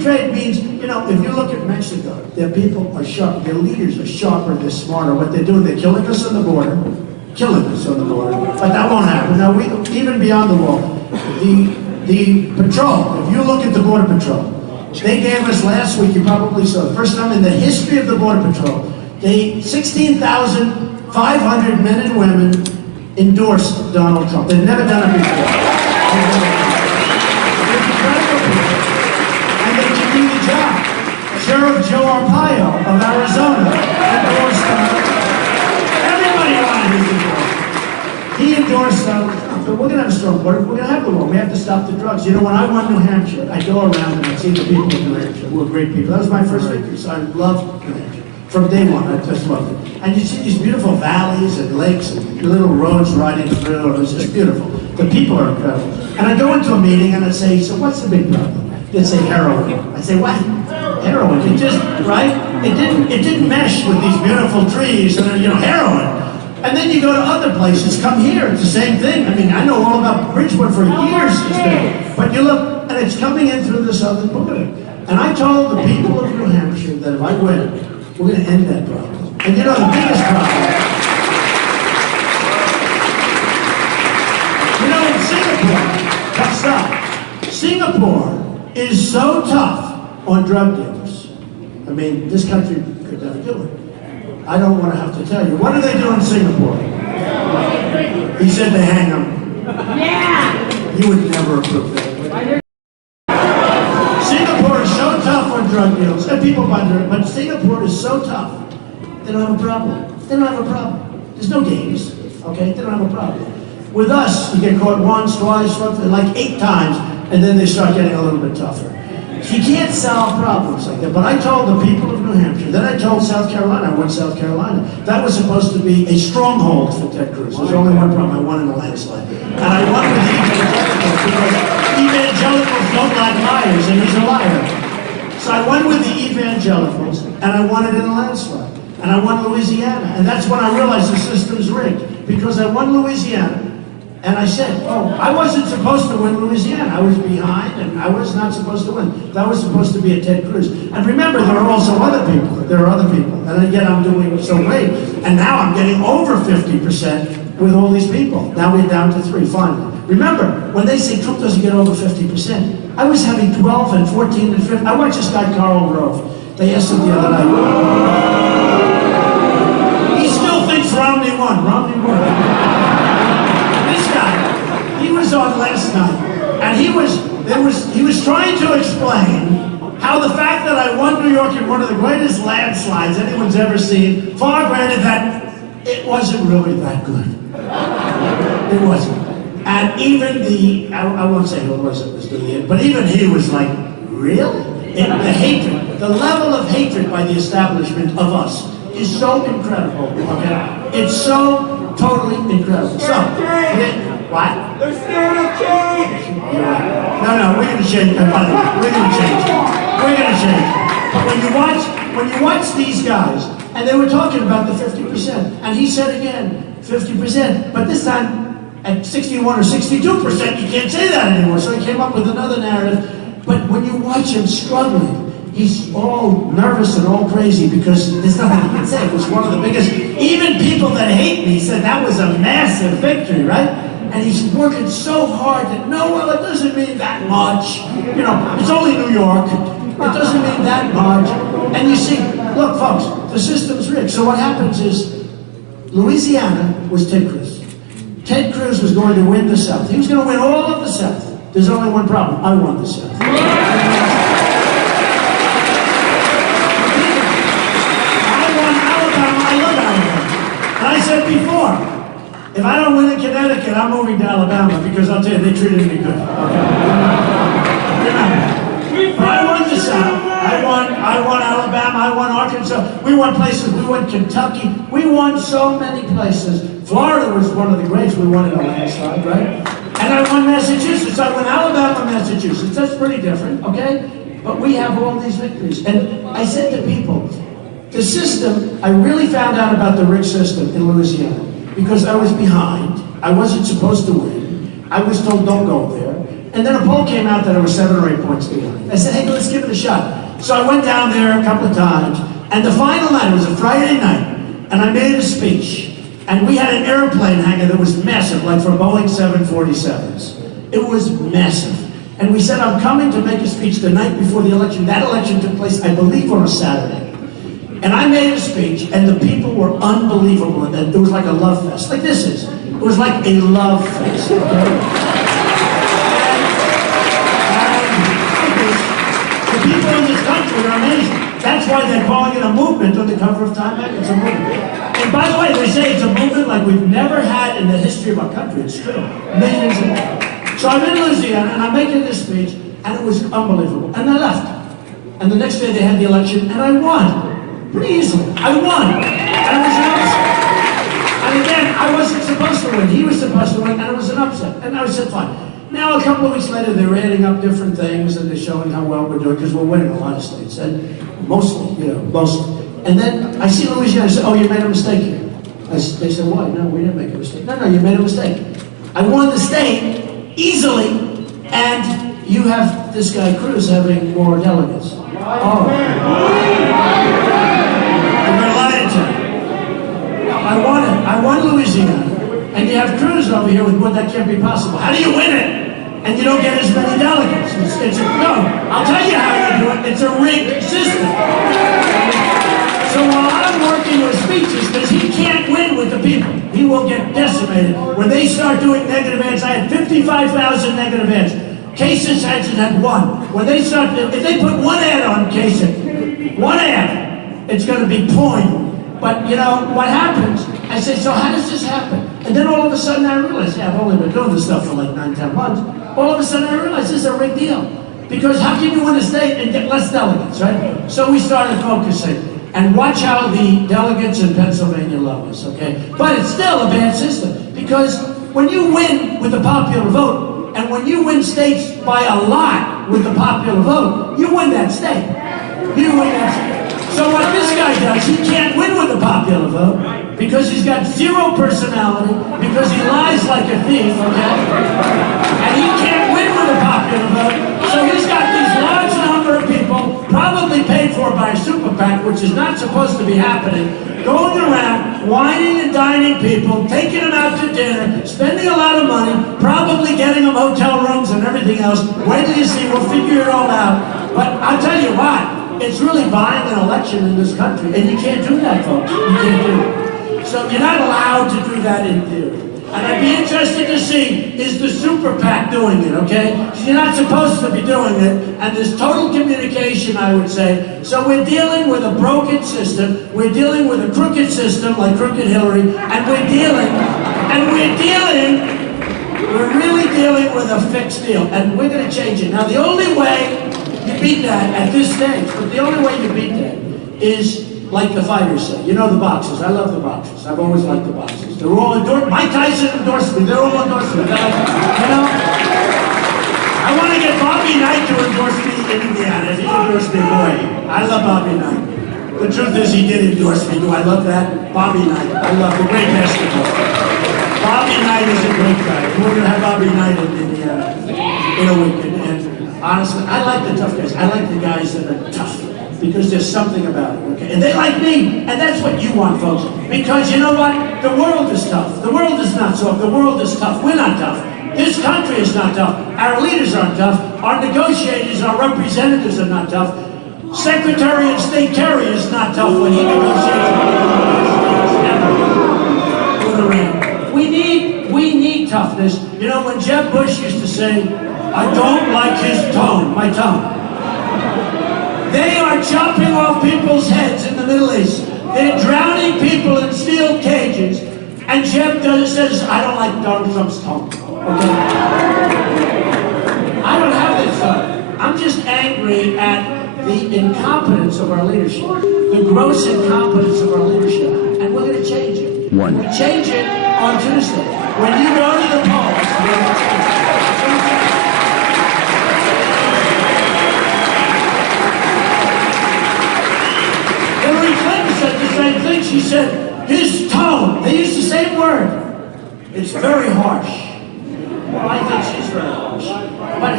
trade means, you know, if you look at Mexico, their people are sharp, their leaders are sharper, they're smarter. What they're doing, they're killing us on the border, but that won't happen. Now, even beyond the wall, the patrol, if you look at the Border Patrol, they gave us last week, you probably saw, the first time in the history of the Border Patrol, 16,500 men and women endorsed Donald Trump. They've never done it before. They're incredible people. And they can do the job. Sheriff Joe Arpaio of Arizona endorsed everybody around his endorsed. He endorsed Donald Trump. But we're going to have a strong border. We're going to have the war. We have to stop the drugs. You know, when I won New Hampshire, I go around and I see the people of New Hampshire who are great people. That was my first victory, so I love New Hampshire. From day one, I just loved it. And you see these beautiful valleys and lakes and little roads riding through. It was just beautiful. The people are incredible. And I go into a meeting and I say, so what's the big problem? They'd say heroin. I say, what? Heroin. It just, right? It didn't mesh with these beautiful trees and, you know, heroin. And then you go to other places, come here, it's the same thing. I mean, I know all about Bridgeport for years. But you look, and it's coming in through the southern border. And I told the people of New Hampshire that if I win, we're going to end that problem. And you know the biggest problem, you know, in Singapore, tough stuff. Singapore is so tough on drug dealers. I mean, this country could never do it. I don't want to have to tell you. What do they do in Singapore? He said they hang them. Yeah! You would never approve that. Singapore is so tough on drug deals, and people buy drugs, but Singapore is so tough, they don't have a problem. They don't have a problem. There's no games, okay? They don't have a problem. With us, you get caught once, twice, like 8 times, and then they start getting a little bit tougher. So you can't solve problems like that. But I told the people of New Hampshire, then I told South Carolina, I won South Carolina. That was supposed to be a stronghold for Ted Cruz. There's only one problem, I won in a landslide. And I won with the evangelicals because evangelicals don't like liars, and he's a liar. So I won with the evangelicals, and I won it in a landslide. And I won Louisiana. And that's when I realized the system's rigged. Because I won Louisiana, and I said, oh, I wasn't supposed to win Louisiana. I was behind, and I was not supposed to win. That was supposed to be a Ted Cruz. And remember, there are also other people. There are other people. And yet I'm doing so great. And now I'm getting over 50% with all these people. Now we're down to 3, finally. Remember, when they say Trump doesn't get over 50%, I was having 12 and 14 and 15. I watched this guy, Karl Rove. They asked him the other night. He still thinks Romney won. Romney won. He was on last night, and he was trying to explain how the fact that I won New York in one of the greatest landslides anyone's ever seen, far granted that it wasn't really that good. It wasn't. And even I won't say who it was that was doing it, but even he was like, really? The hatred, the level of hatred by the establishment of us is so incredible, okay? It's so totally incredible. So, what? They're scared of change! No, we're going to change. By the way, we're going to change. We're going to change. But when you watch these guys, and they were talking about the 50%, and he said again, 50%, but this time at 61 or 62%, you can't say that anymore. So he came up with another narrative. But when you watch him struggling, he's all nervous and all crazy because there's nothing he can say. It was one of the biggest, even people that hate me said that was a massive victory, right? And he's working so hard that, no, well, it doesn't mean that much. You know, it's only New York. It doesn't mean that much. And you see, look, folks, the system's rigged. So what happens is, Louisiana was Ted Cruz. Ted Cruz was going to win the South. He was going to win all of the South. There's only one problem. I won the South. I won Alabama. I love Alabama. And I said before, if I don't win in Connecticut, I'm moving to Alabama because I'll tell you, they treated me good. Okay? Remember, but I won the South. I won Alabama. I won Arkansas. We won places. We won Kentucky. We won so many places. Florida was one of the greats. We won in a landslide, right? And I won Massachusetts. I won Alabama, Massachusetts. That's pretty different, okay? But we have all these victories. And I said to people, the system, I really found out about the rigged system in Louisiana because I was behind. I wasn't supposed to win. I was told, don't go there. And then a poll came out that it was 7 or 8 points behind. I said, hey, let's give it a shot. So I went down there a couple of times, and the final night, it was a Friday night, and I made a speech. And we had an airplane hangar that was massive, like for Boeing 747s. It was massive. And we said, I'm coming to make a speech the night before the election. That election took place, I believe, on a Saturday. And I made a speech, and the people were unbelievable. And it was like a love fest, like this is. It was like a love fest, okay? The people in this country are amazing. That's why they're calling it a movement on the cover of Time magazine. It's a movement. And by the way, they say it's a movement like we've never had in the history of our country. It's true. Millions of people. So I'm in Louisiana, and I'm making this speech, and it was unbelievable. And I left. And the next day they had the election, and I won. Pretty easily. I won. And it was an upset. And again, I wasn't supposed to win. He was supposed to win, and it was an upset. And I said, fine. Now, a couple of weeks later, they're adding up different things, and they're showing how well we're doing, because we're winning a lot of states. And mostly, mostly. And then I see Louisiana, I said, oh, you made a mistake here. They said, why? No, we didn't make a mistake. No, you made a mistake. I won the state easily, and you have this guy Cruz having more delegates. Oh. We're lying to you. I won it. I won Louisiana. And you have Cruz over here with what that can't be possible. How do you win it? And you don't get as many delegates. No, I'll tell you how you do it. It's a rigged system. So while I'm working with speeches, because he can't win with the people, he will get decimated. When they start doing negative ads, I had 55,000 negative ads. Kasich had 1. When they start, if they put 1 ad on Kasich, 1 ad, it's going to be pouring. But you know what happens? I say, so how does this happen? And then all of a sudden I realized, I've only been doing this stuff for like 9-10 months. All of a sudden I realized this is a rigged deal. Because how can you win a state and get less delegates, right? So we started focusing. And watch how the delegates in Pennsylvania love us, okay? But it's still a bad system. Because when you win with the popular vote, and when you win states by a lot with the popular vote, you win that state. You win that state. So what this guy does, he can't win with the popular vote because he's got 0 personality, because he lies like a thief, okay? And he can't win with the popular vote, so he's got these large number of people, probably paid for by a super PAC, which is not supposed to be happening, going around, whining and dining people, taking them out to dinner, spending a lot of money, probably getting them hotel rooms and everything else. Wait till you see, we'll figure it all out. But I'll tell you what, it's really buying an election in this country, and you can't do that, folks. You can't do it. So you're not allowed to do that in theory. And I'd be interested to see, is the super PAC doing it, okay? You're not supposed to be doing it, and there's total communication, I would say. So we're dealing with a broken system, we're dealing with a crooked system, like Crooked Hillary, and we're really dealing with a fixed deal, and we're gonna change it. Now, the only way you beat that at this stage, but the only way you beat that is like the fighters say. You know the boxers. I love the boxers. I've always liked the boxers. They're all endorsed. Mike Tyson endorsed me. They're all endorsed me. I want to get Bobby Knight to endorse me in Indiana. If he endorsed me, boy, I love Bobby Knight. The truth is, he did endorse me. Do I love that? Bobby Knight. I love the great basketball. Bobby Knight is a great guy. We're going to have Bobby Knight in Indiana in a week. And honestly, I like the tough guys. I like the guys that are tough. Because there's something about it, okay? And they like me, and that's what you want, folks. Because you know what? The world is tough. The world is not soft. The world is tough. We're not tough. This country is not tough. Our leaders aren't tough. Our negotiators, our representatives are not tough. Secretary of State Kerry is not tough when he negotiates with Iran. We need toughness. You know, when Jeb Bush used to say, I don't like his tone, my tone. They are chopping off people's heads in the Middle East. They're drowning people in steel cages. And Jeb says, I don't like Donald Trump's tone. Okay? I don't have this tone. I'm just angry at the incompetence of our leadership. The gross incompetence of our leadership. And we're going to change it. We change it on Tuesday. When you go to the polls, same thing. She said, his tone, they used the same word. It's very harsh. Well, I think she's very harsh. But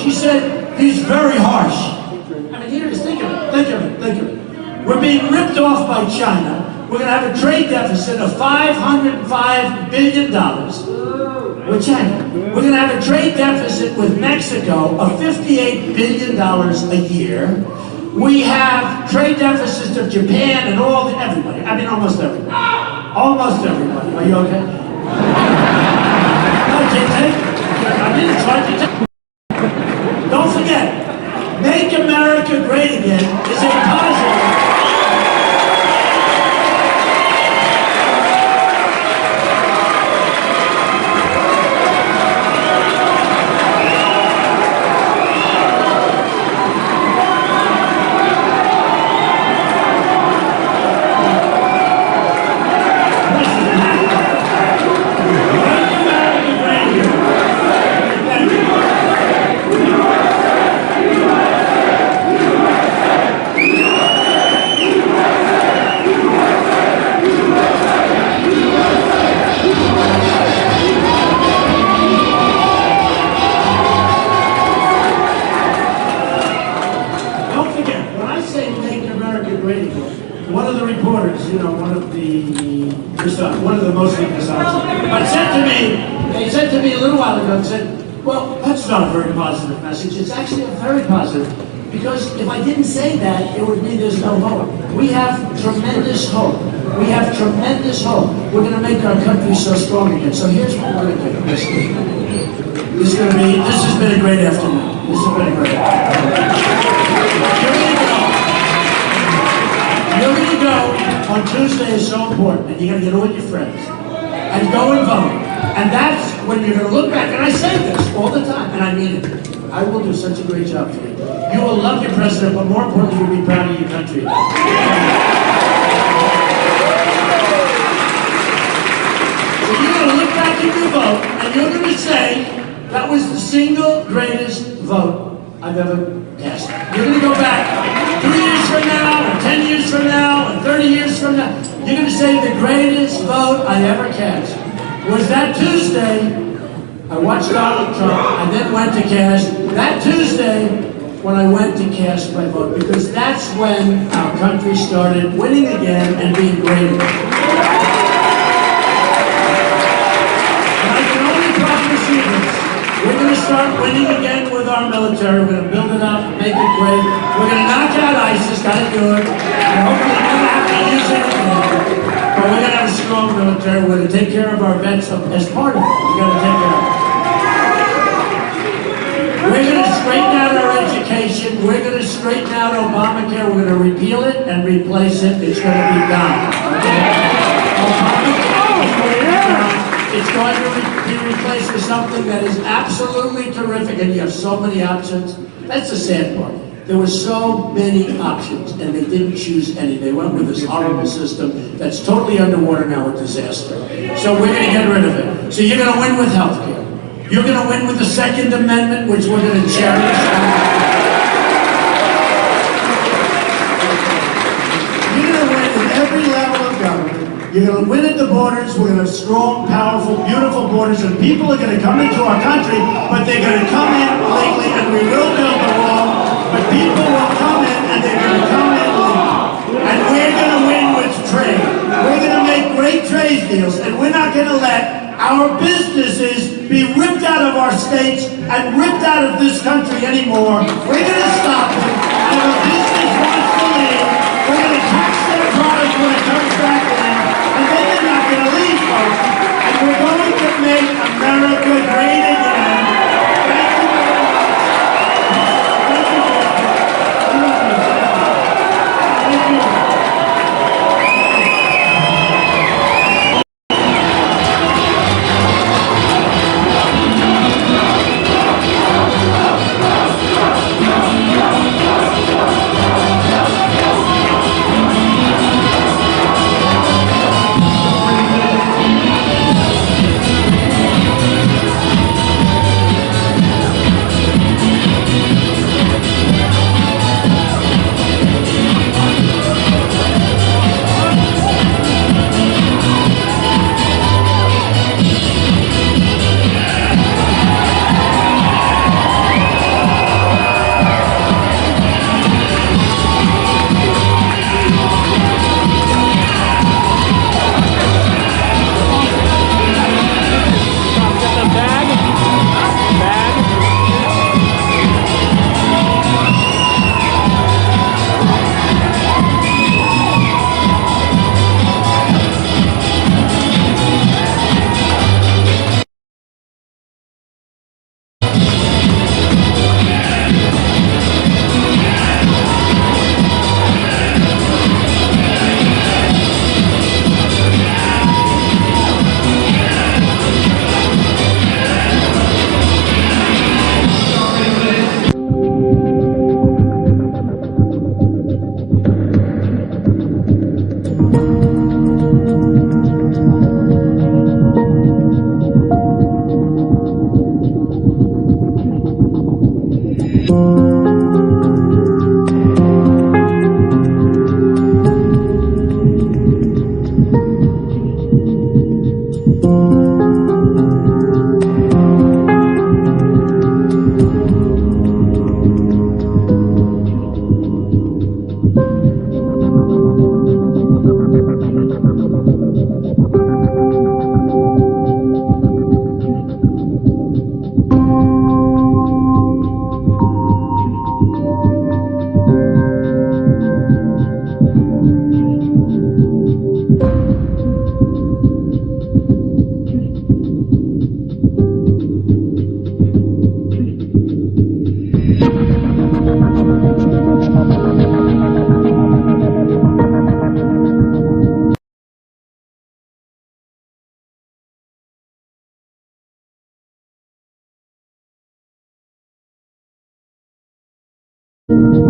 She said, he's very harsh. I mean, here it is, think of it, think of it, think of it. We're being ripped off by China. We're going to have a trade deficit of $505 billion with China. We're going to have a trade deficit with Mexico of $58 billion a year. We have trade deficits of Japan and everybody. I mean, almost everybody. Almost everybody. Are you okay? No, I can't take it. I mean, it's hard to take. Don't forget, Make America Great Again is a positive. One of the most famous artists, said to me a little while ago, said, well, that's not a very positive message. It's actually a very positive, because if I didn't say that, it would mean there's no hope. We have tremendous hope. We have tremendous hope. We're going to make our country so strong again. So here's what we're going to do. This has been a great afternoon. This has been a great afternoon. You're going to go on Tuesday is so important, and you're going to get all your friends and go and vote. And that's when you're going to look back, and I say this all the time, and I mean it. I will do such a great job for you. You will love your president, but more importantly, you'll be proud of your country. So you're going to look back at your vote, and you're going to say, that was the single greatest vote I've ever cast. You're going to go back 3 years from now, or 10 years from now, or 30 years from now. You're going to say the greatest vote I ever cast was that Tuesday. I watched Donald Trump. I then went to cast that Tuesday when I went to cast my vote, because that's when our country started winning again and being great again. And I can only promise you this. We're going to start winning again with our military. We're going to build it up, make it great. We're going to knock out ISIS, got to do it. And hopefully never have to use it again. But we're going to have a strong military. We're going to take care of our vets as part of it. We've got to take care of it. We're going to straighten out our education. We're going to straighten out Obamacare. We're going to repeal it and replace it. It's going to be done. It's going to be replaced with something that is absolutely terrific, and you have so many options. That's the sad part. There were so many options, and they didn't choose any. They went with this horrible system that's totally underwater now, a disaster. So we're going to get rid of it. So you're going to win with health care. You're going to win with the Second Amendment, which we're going to cherish. You're going to win at every level of government. You're going to win at the borders. We're going to have strong, powerful, beautiful borders, and people are going to come into our country, but they're going to come in legally, and we will build the wall, but people will come in, and they're going to come in legally. And we're going to win with trade. We're going to make great trade deals, and we're not going to let our businesses be ripped out of our states and ripped out of this country anymore. We're going to stop it, and if a business wants to leave, we're going to tax their product when it comes back in. And then they're not going to leave, folks. And we're going to make America great again. Thank you very much. Thank you.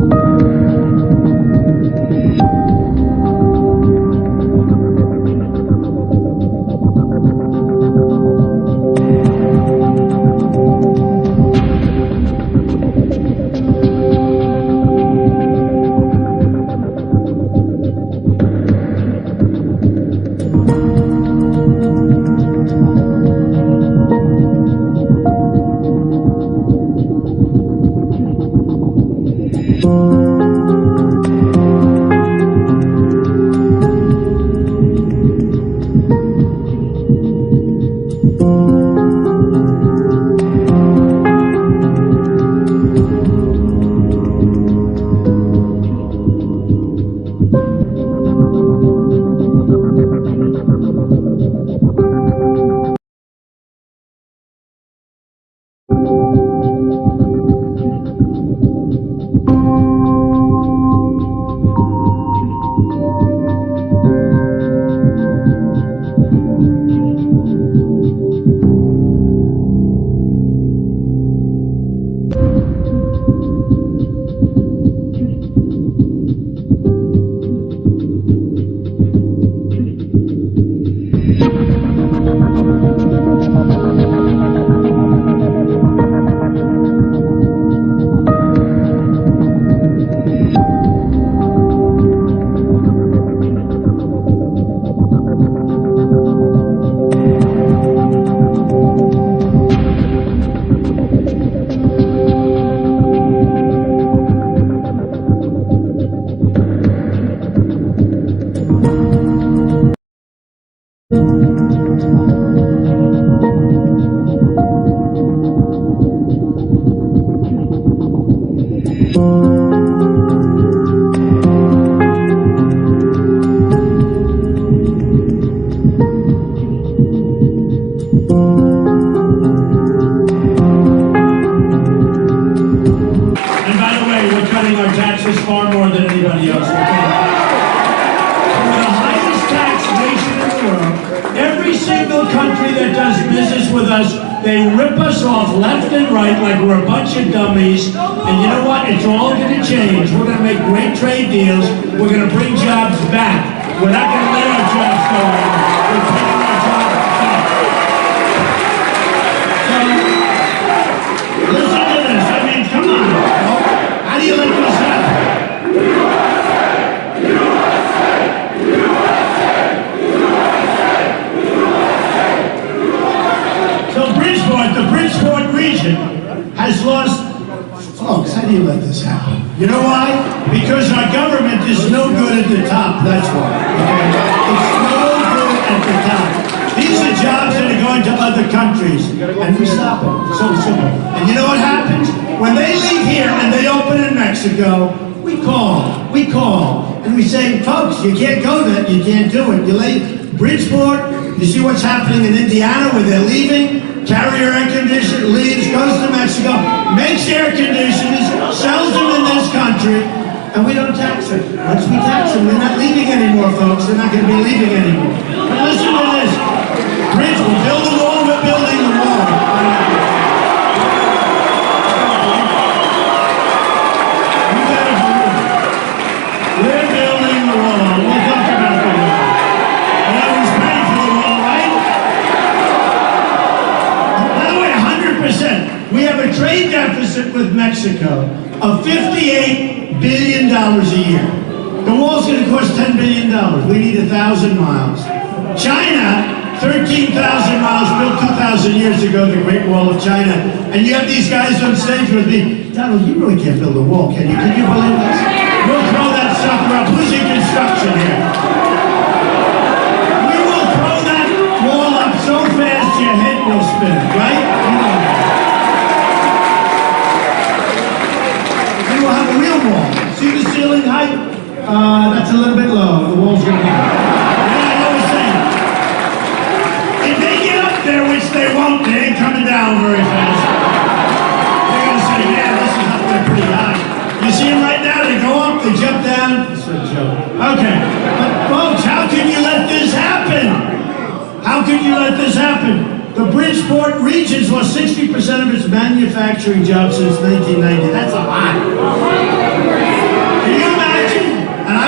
They rip us off left and right like we're a bunch of dummies. And you know what? It's all going to change. We're going to make great trade deals. We're going to bring jobs back. We're not going to let our jobs go anymore. We're taking our jobs back. So, listen to this. I mean, come on. How do you let this happen? The Bridgeport region has lost. Folks, how do you let this happen? You know why? Because our government is no good at the top. That's why. Okay? It's no good at the top. These are jobs that are going to other countries, and we stop it. So simple. And you know what happens? When they leave here and they open in Mexico, we call, and we say, folks, you can't go there. You can't do it. You leave Bridgeport. You see what's happening in Indiana where they're leaving? Carrier air conditioner, leaves, goes to Mexico, makes air conditioners, sells them in this country, and we don't tax them. Once we tax them, they're not leaving anymore, folks. They're not going to be leaving anymore. But listen to this. Bridge, we'll build the wall, we're building the wall. You guys, we're building the wall. We'll talk about the wall. And I was ready for the wall, right? By the way, 100%. We have a trade deficit with Mexico of $58 billion a year. The wall's going to cost $10 billion. We need 1,000 miles. China, 13,000 miles, built 2,000 years ago, the Great Wall of China. And you have these guys on stage with me. Donald, you really can't build a wall, can you? Can you believe this? We'll throw that sucker up. Who's in construction here? We will throw that wall up so fast your head will spin, right? We will have a real wall. See the ceiling height? That's a little bit low. The wall's going to be... which they won't, they ain't coming down very fast. They're going to say, yeah, this is up there pretty high. You see them right now, they go up, they jump down. It's a joke. Okay, but folks, how can you let this happen? How can you let this happen? The Bridgeport region's lost 60% of its manufacturing jobs since 1990. That's a lot.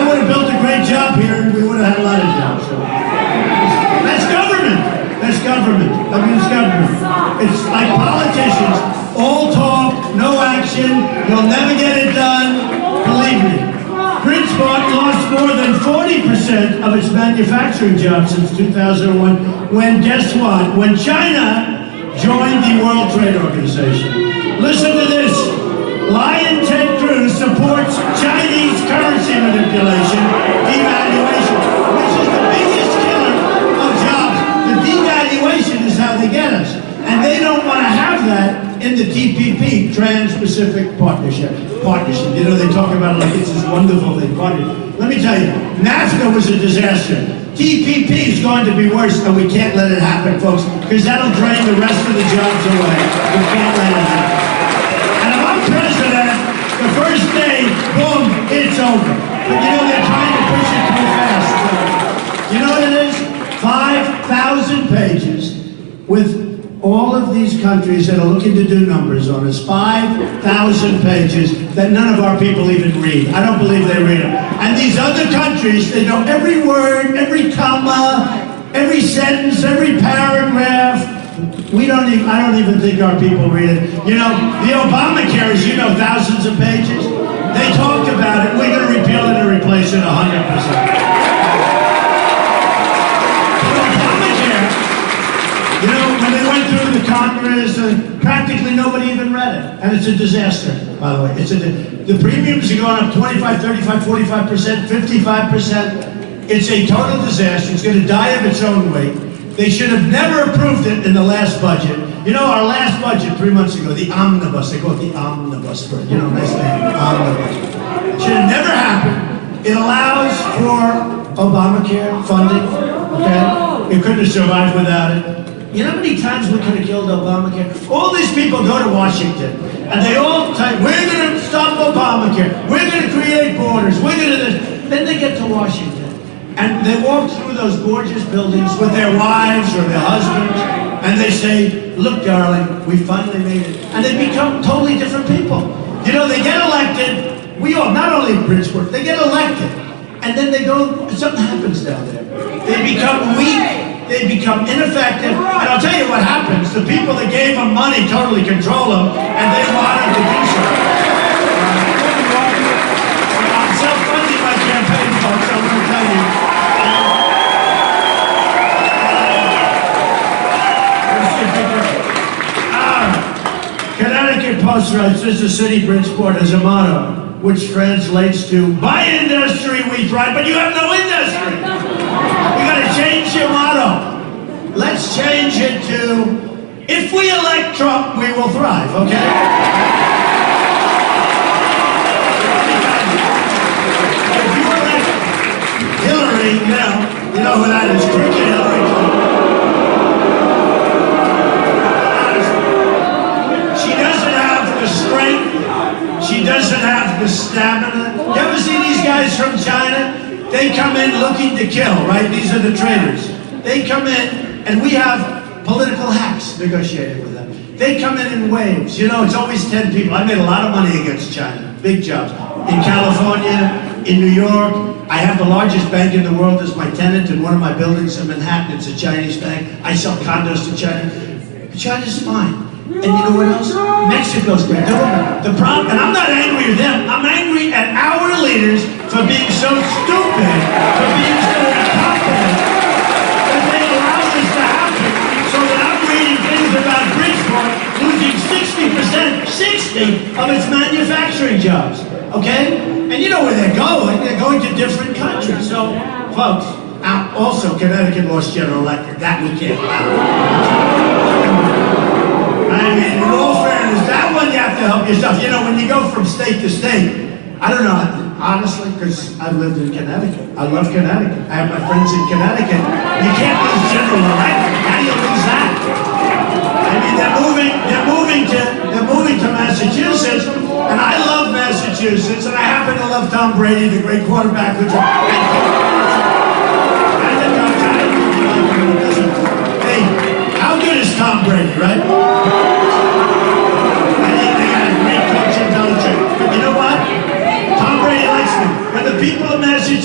I would have built a great job here, and we would have had a lot of jobs. So. That's government. That's government. I mean, it's government. It's like politicians. All talk, no action. You'll never get it done. Believe me. Bridgeport lost more than 40% of its manufacturing jobs since 2001. When, guess what? When China joined the World Trade Organization. Listen to this. Lion Ted Cruz supports Chinese currency manipulation, devaluation, which is the biggest killer of jobs. The devaluation is how they get us. And they don't want to have that in the TPP, Trans-Pacific Partnership. You know, they talk about it like it's this wonderful thing. Let me tell you, NAFTA was a disaster. TPP is going to be worse, and we can't let it happen, folks, because that'll drain the rest of the jobs away. We can't let it happen. And if I'm president, the first day, boom, it's over. But you know, they're trying to push it too fast. You know what it is? 5,000 pages with all of these countries that are looking to do numbers on us, 5,000 pages that none of our people even read. I don't believe they read them. And these other countries, they know every word, every comma, every sentence, every paragraph. I don't even think our people read it. You know, the Obamacare is, you know, thousands of pages. They talked about it. We're going to repeal it and replace it 100%. You know, when they went through the Congress, practically nobody even read it. And it's a disaster, by the way. The premiums are going up 25, 35, 45%, 55%. It's a total disaster. It's going to die of its own weight. They should have never approved it in the last budget. You know, our last budget 3 months ago, the omnibus, they call it the omnibus, for, you know, nice name, omnibus. Should have never happened. It allows for Obamacare funding, okay? It couldn't have survived without it. You know how many times we could have killed Obamacare? All these people go to Washington, and they all say, we're going to stop Obamacare. We're going to create borders. We're going to this. Then they get to Washington, and they walk through those gorgeous buildings with their wives or their husbands, and they say, look, darling, we finally made it. And they become totally different people. You know, they get elected. We all, not only Bridgeport, they get elected. And then they go, something happens down there. They become weak. They become ineffective, and I'll tell you what happens. The people that gave them money totally control them, and they want them to do so. I'm self-funding my campaign, folks, I'm going to tell you. Connecticut Post writes, this is city Bridgeport has a motto, which translates to, by industry we thrive, but you have no industry. You got to change your motto. Let's change it to, if we elect Trump, we will thrive, okay? If you elect Hillary, you know who that is, cricket Hillary Clinton. She doesn't have the strength. She doesn't have the stamina. You ever see these guys from China? They come in looking to kill, right? These are the traitors. They come in, and we have political hacks negotiated with them. They come in waves. You know, it's always 10 people. I made a lot of money against China. Big jobs. In California, in New York. I have the largest bank in the world as my tenant in one of my buildings in Manhattan. It's a Chinese bank. I sell condos to China. China's fine. And you know what else? Mexico's great. The problem, and I'm not angry at them, I'm angry at our leaders for being so stupid, for being so incompetent, that they allowed this to happen, so that I'm reading things about Bridgeport losing 60% of its manufacturing jobs, okay? And you know where they're going to different countries. So, folks, also Connecticut lost General Electric, that we can't allow. I mean, in all fairness, that one you have to help yourself. You know, when you go from state to state, I don't know, honestly, because I've lived in Connecticut. I love Connecticut. I have my friends in Connecticut. You can't lose General Electric. How do you lose that? I mean, they're moving to Massachusetts, and I love Massachusetts, and I happen to love Tom Brady, the great quarterback, which how good is Tom Brady, right? I think they got a great coach in Belichick. But you know what? Tom Brady likes me. When the people of Massachusetts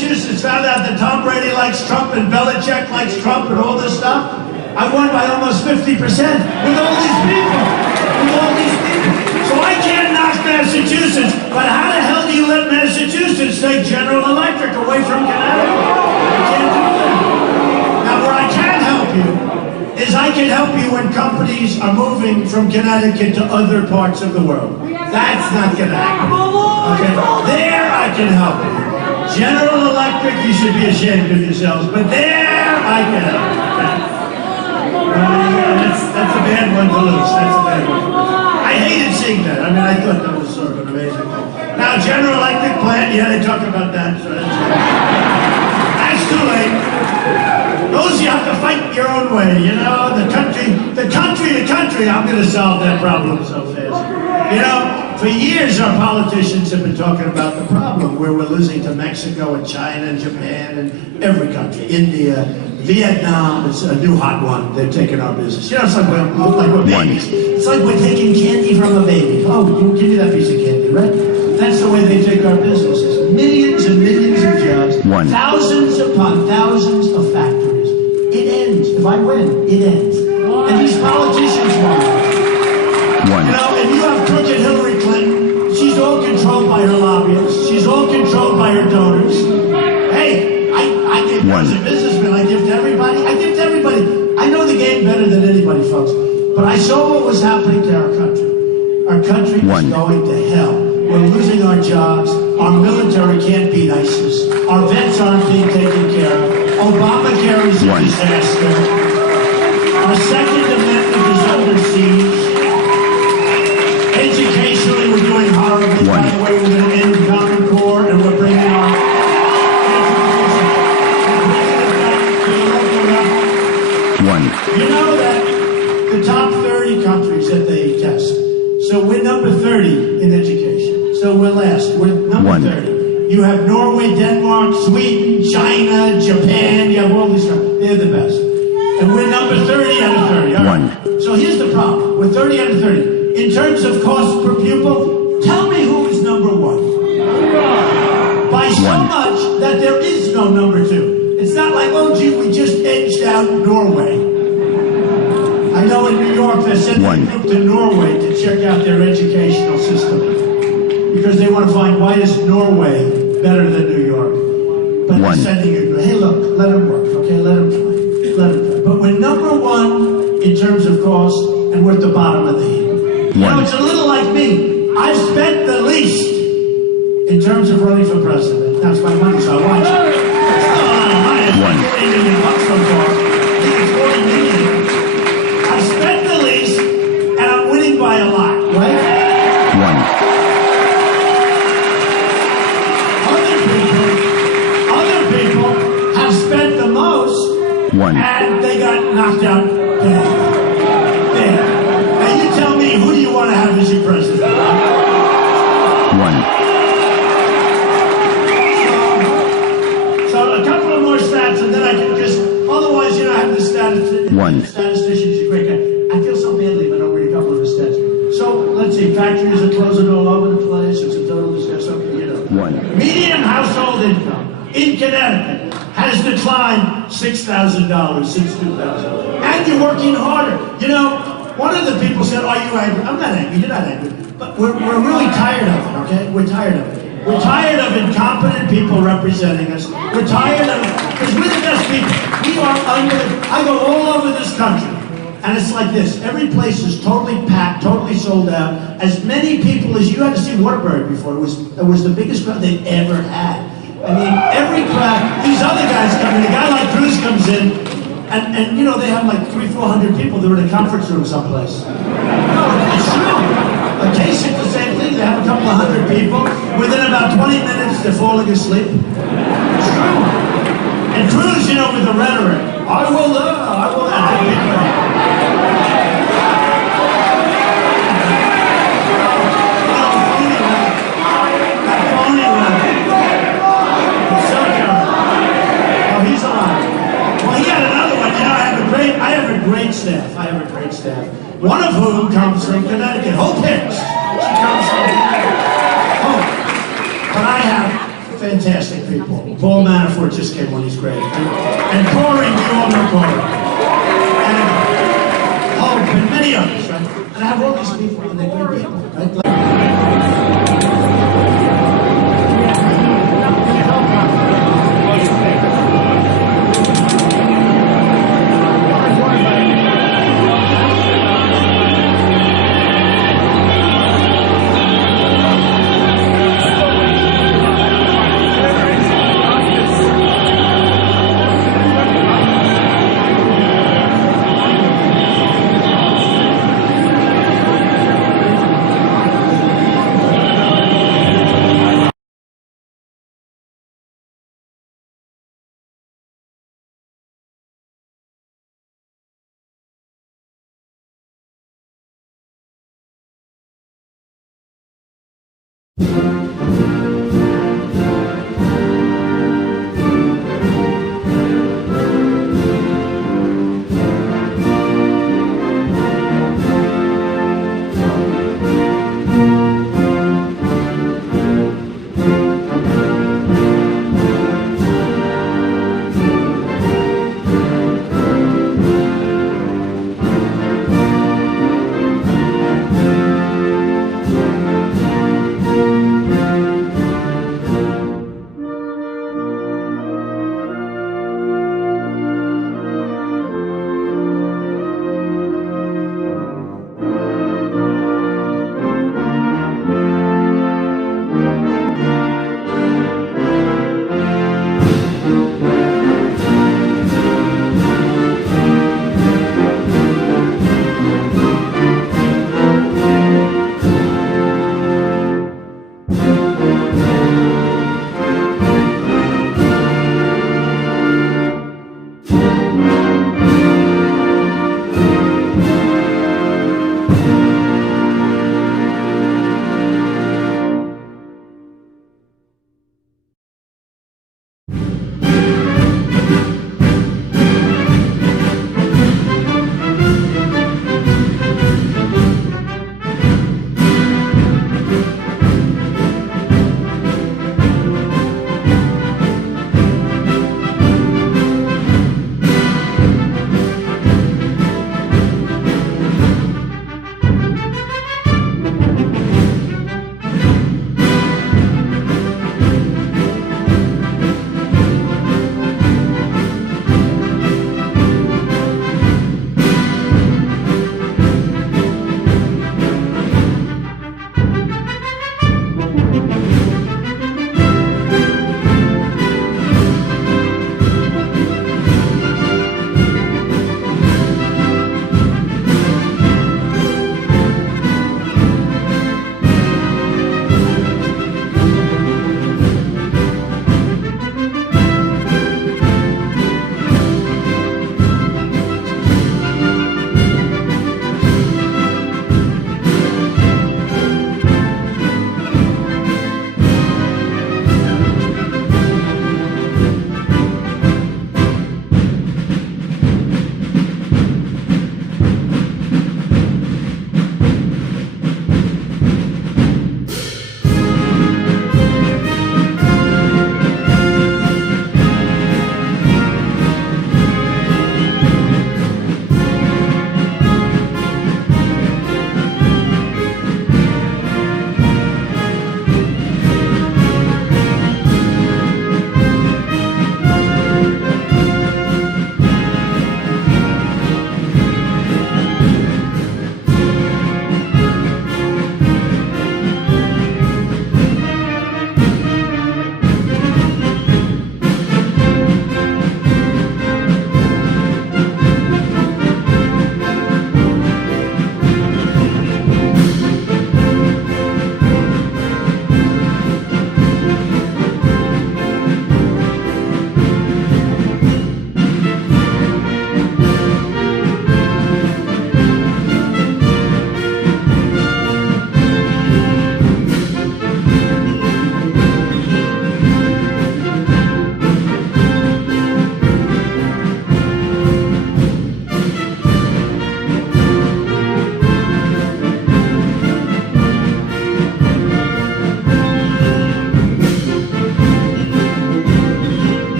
and Belichick likes Trump and all this stuff. I won by almost 50% with all these people. So I can't knock Massachusetts, but how the hell do you let Massachusetts take General Electric away from Connecticut? I can't do that. Now where I can help you is I can help you when companies are moving from Connecticut to other parts of the world. That's not gonna happen. Okay? There I can help you. General Electric, you should be ashamed of yourselves, but there I can help you. That's a bad one to lose. That's a bad one to lose. I hated seeing that. I mean, I thought that was sort of an amazing thing. Now, General Electric plant, yeah, they talk about that. So that's too late. Those you have to fight your own way, you know? The country, I'm going to solve that problem so fast. You know, for years our politicians have been talking about the problem where we're losing to Mexico and China and Japan and every country, India, Vietnam is a new hot one. They're taking our business. You know, it's like we're babies. It's like we're taking candy from a baby. Oh, you give me that piece of candy, right? That's the way they take our businesses. Millions and millions of jobs. Thousands upon thousands of factories. It ends. If I win, it ends. And these politicians won. You know, and you have crooked Hillary Clinton. She's all controlled by her lobbyists. She's all controlled by her donors. Hey, I give as a businessman, I give to everybody. I know the game better than anybody, folks. But I saw what was happening to our country. Our country is going to hell. We're losing our jobs. Our military can't beat ISIS. Our vets aren't being taken care of. Obamacare is a disaster. Our Second Amendment is under siege. Educationally, we're doing horribly. By the way, we're going to end Common Core, and we're bringing our You know that the top 30 countries that they test. So we're number 30 in education. So we're last. We're number 30. You have Norway, Denmark, Sweden, China, Japan. You have all these countries. They're the best. And we're number 30 out of 30. All right. So here's the problem. We're 30 out of 30. In terms of cost per pupil, tell me who is number one. By so much that there is no number two. It's not like, oh, gee, we just edged out Norway. I know in New York they're sending a group to Norway to check out their educational system because they want to find why is Norway better than New York. But they're sending a group. Hey, look, let them work, okay? Let them try. But we're number one in terms of cost, and we're at the bottom of the heap. You know, it's a little like me. I've spent the least in terms of running for president. That's my money, so I watch it. It's not a lot of money. It's like $40 million so far. I think it's $40 million. I've spent the least, and I'm winning by a lot, right? Other people have spent the most, and they got knocked out. Now you tell me, who do you want to have as your president? So a couple of more stats, and then I can just, otherwise, you know, I have the statistician. Statistician is a great guy. I feel so badly when I read a couple of his stats. So, let's see, factories are closing all over the place. It's a total disaster. Okay, you know. Median household income in Connecticut has declined $6,000 since 2000. And you're working harder. You know, one of the people said, are you angry? I'm not angry. You're not angry. But we're really tired of it, okay? We're tired of it. We're tired of incompetent people representing us. We're tired of, because we're the best people. We are I go all over this country, and it's like this. Every place is totally packed, totally sold out. As many people as you had to see Waterbury before. It was the biggest crowd they've ever had. I mean, every crowd, these other guys come in, a guy like Cruz comes in, and you know, they have like 300-400 people. They're in a conference room someplace. No, it's true. A case of the same thing. They have a couple of hundred people. Within about 20 minutes, they're falling asleep. It's true. And Cruz, you know, with the rhetoric, I will. I have a great staff. One of whom comes from Connecticut. Hope Hicks. She comes from Connecticut. Hope. But I have fantastic people. Paul Manafort just came on, he's great. And Corey, you all know Corey. And many others, right? And I have all these people, and they're good people, right?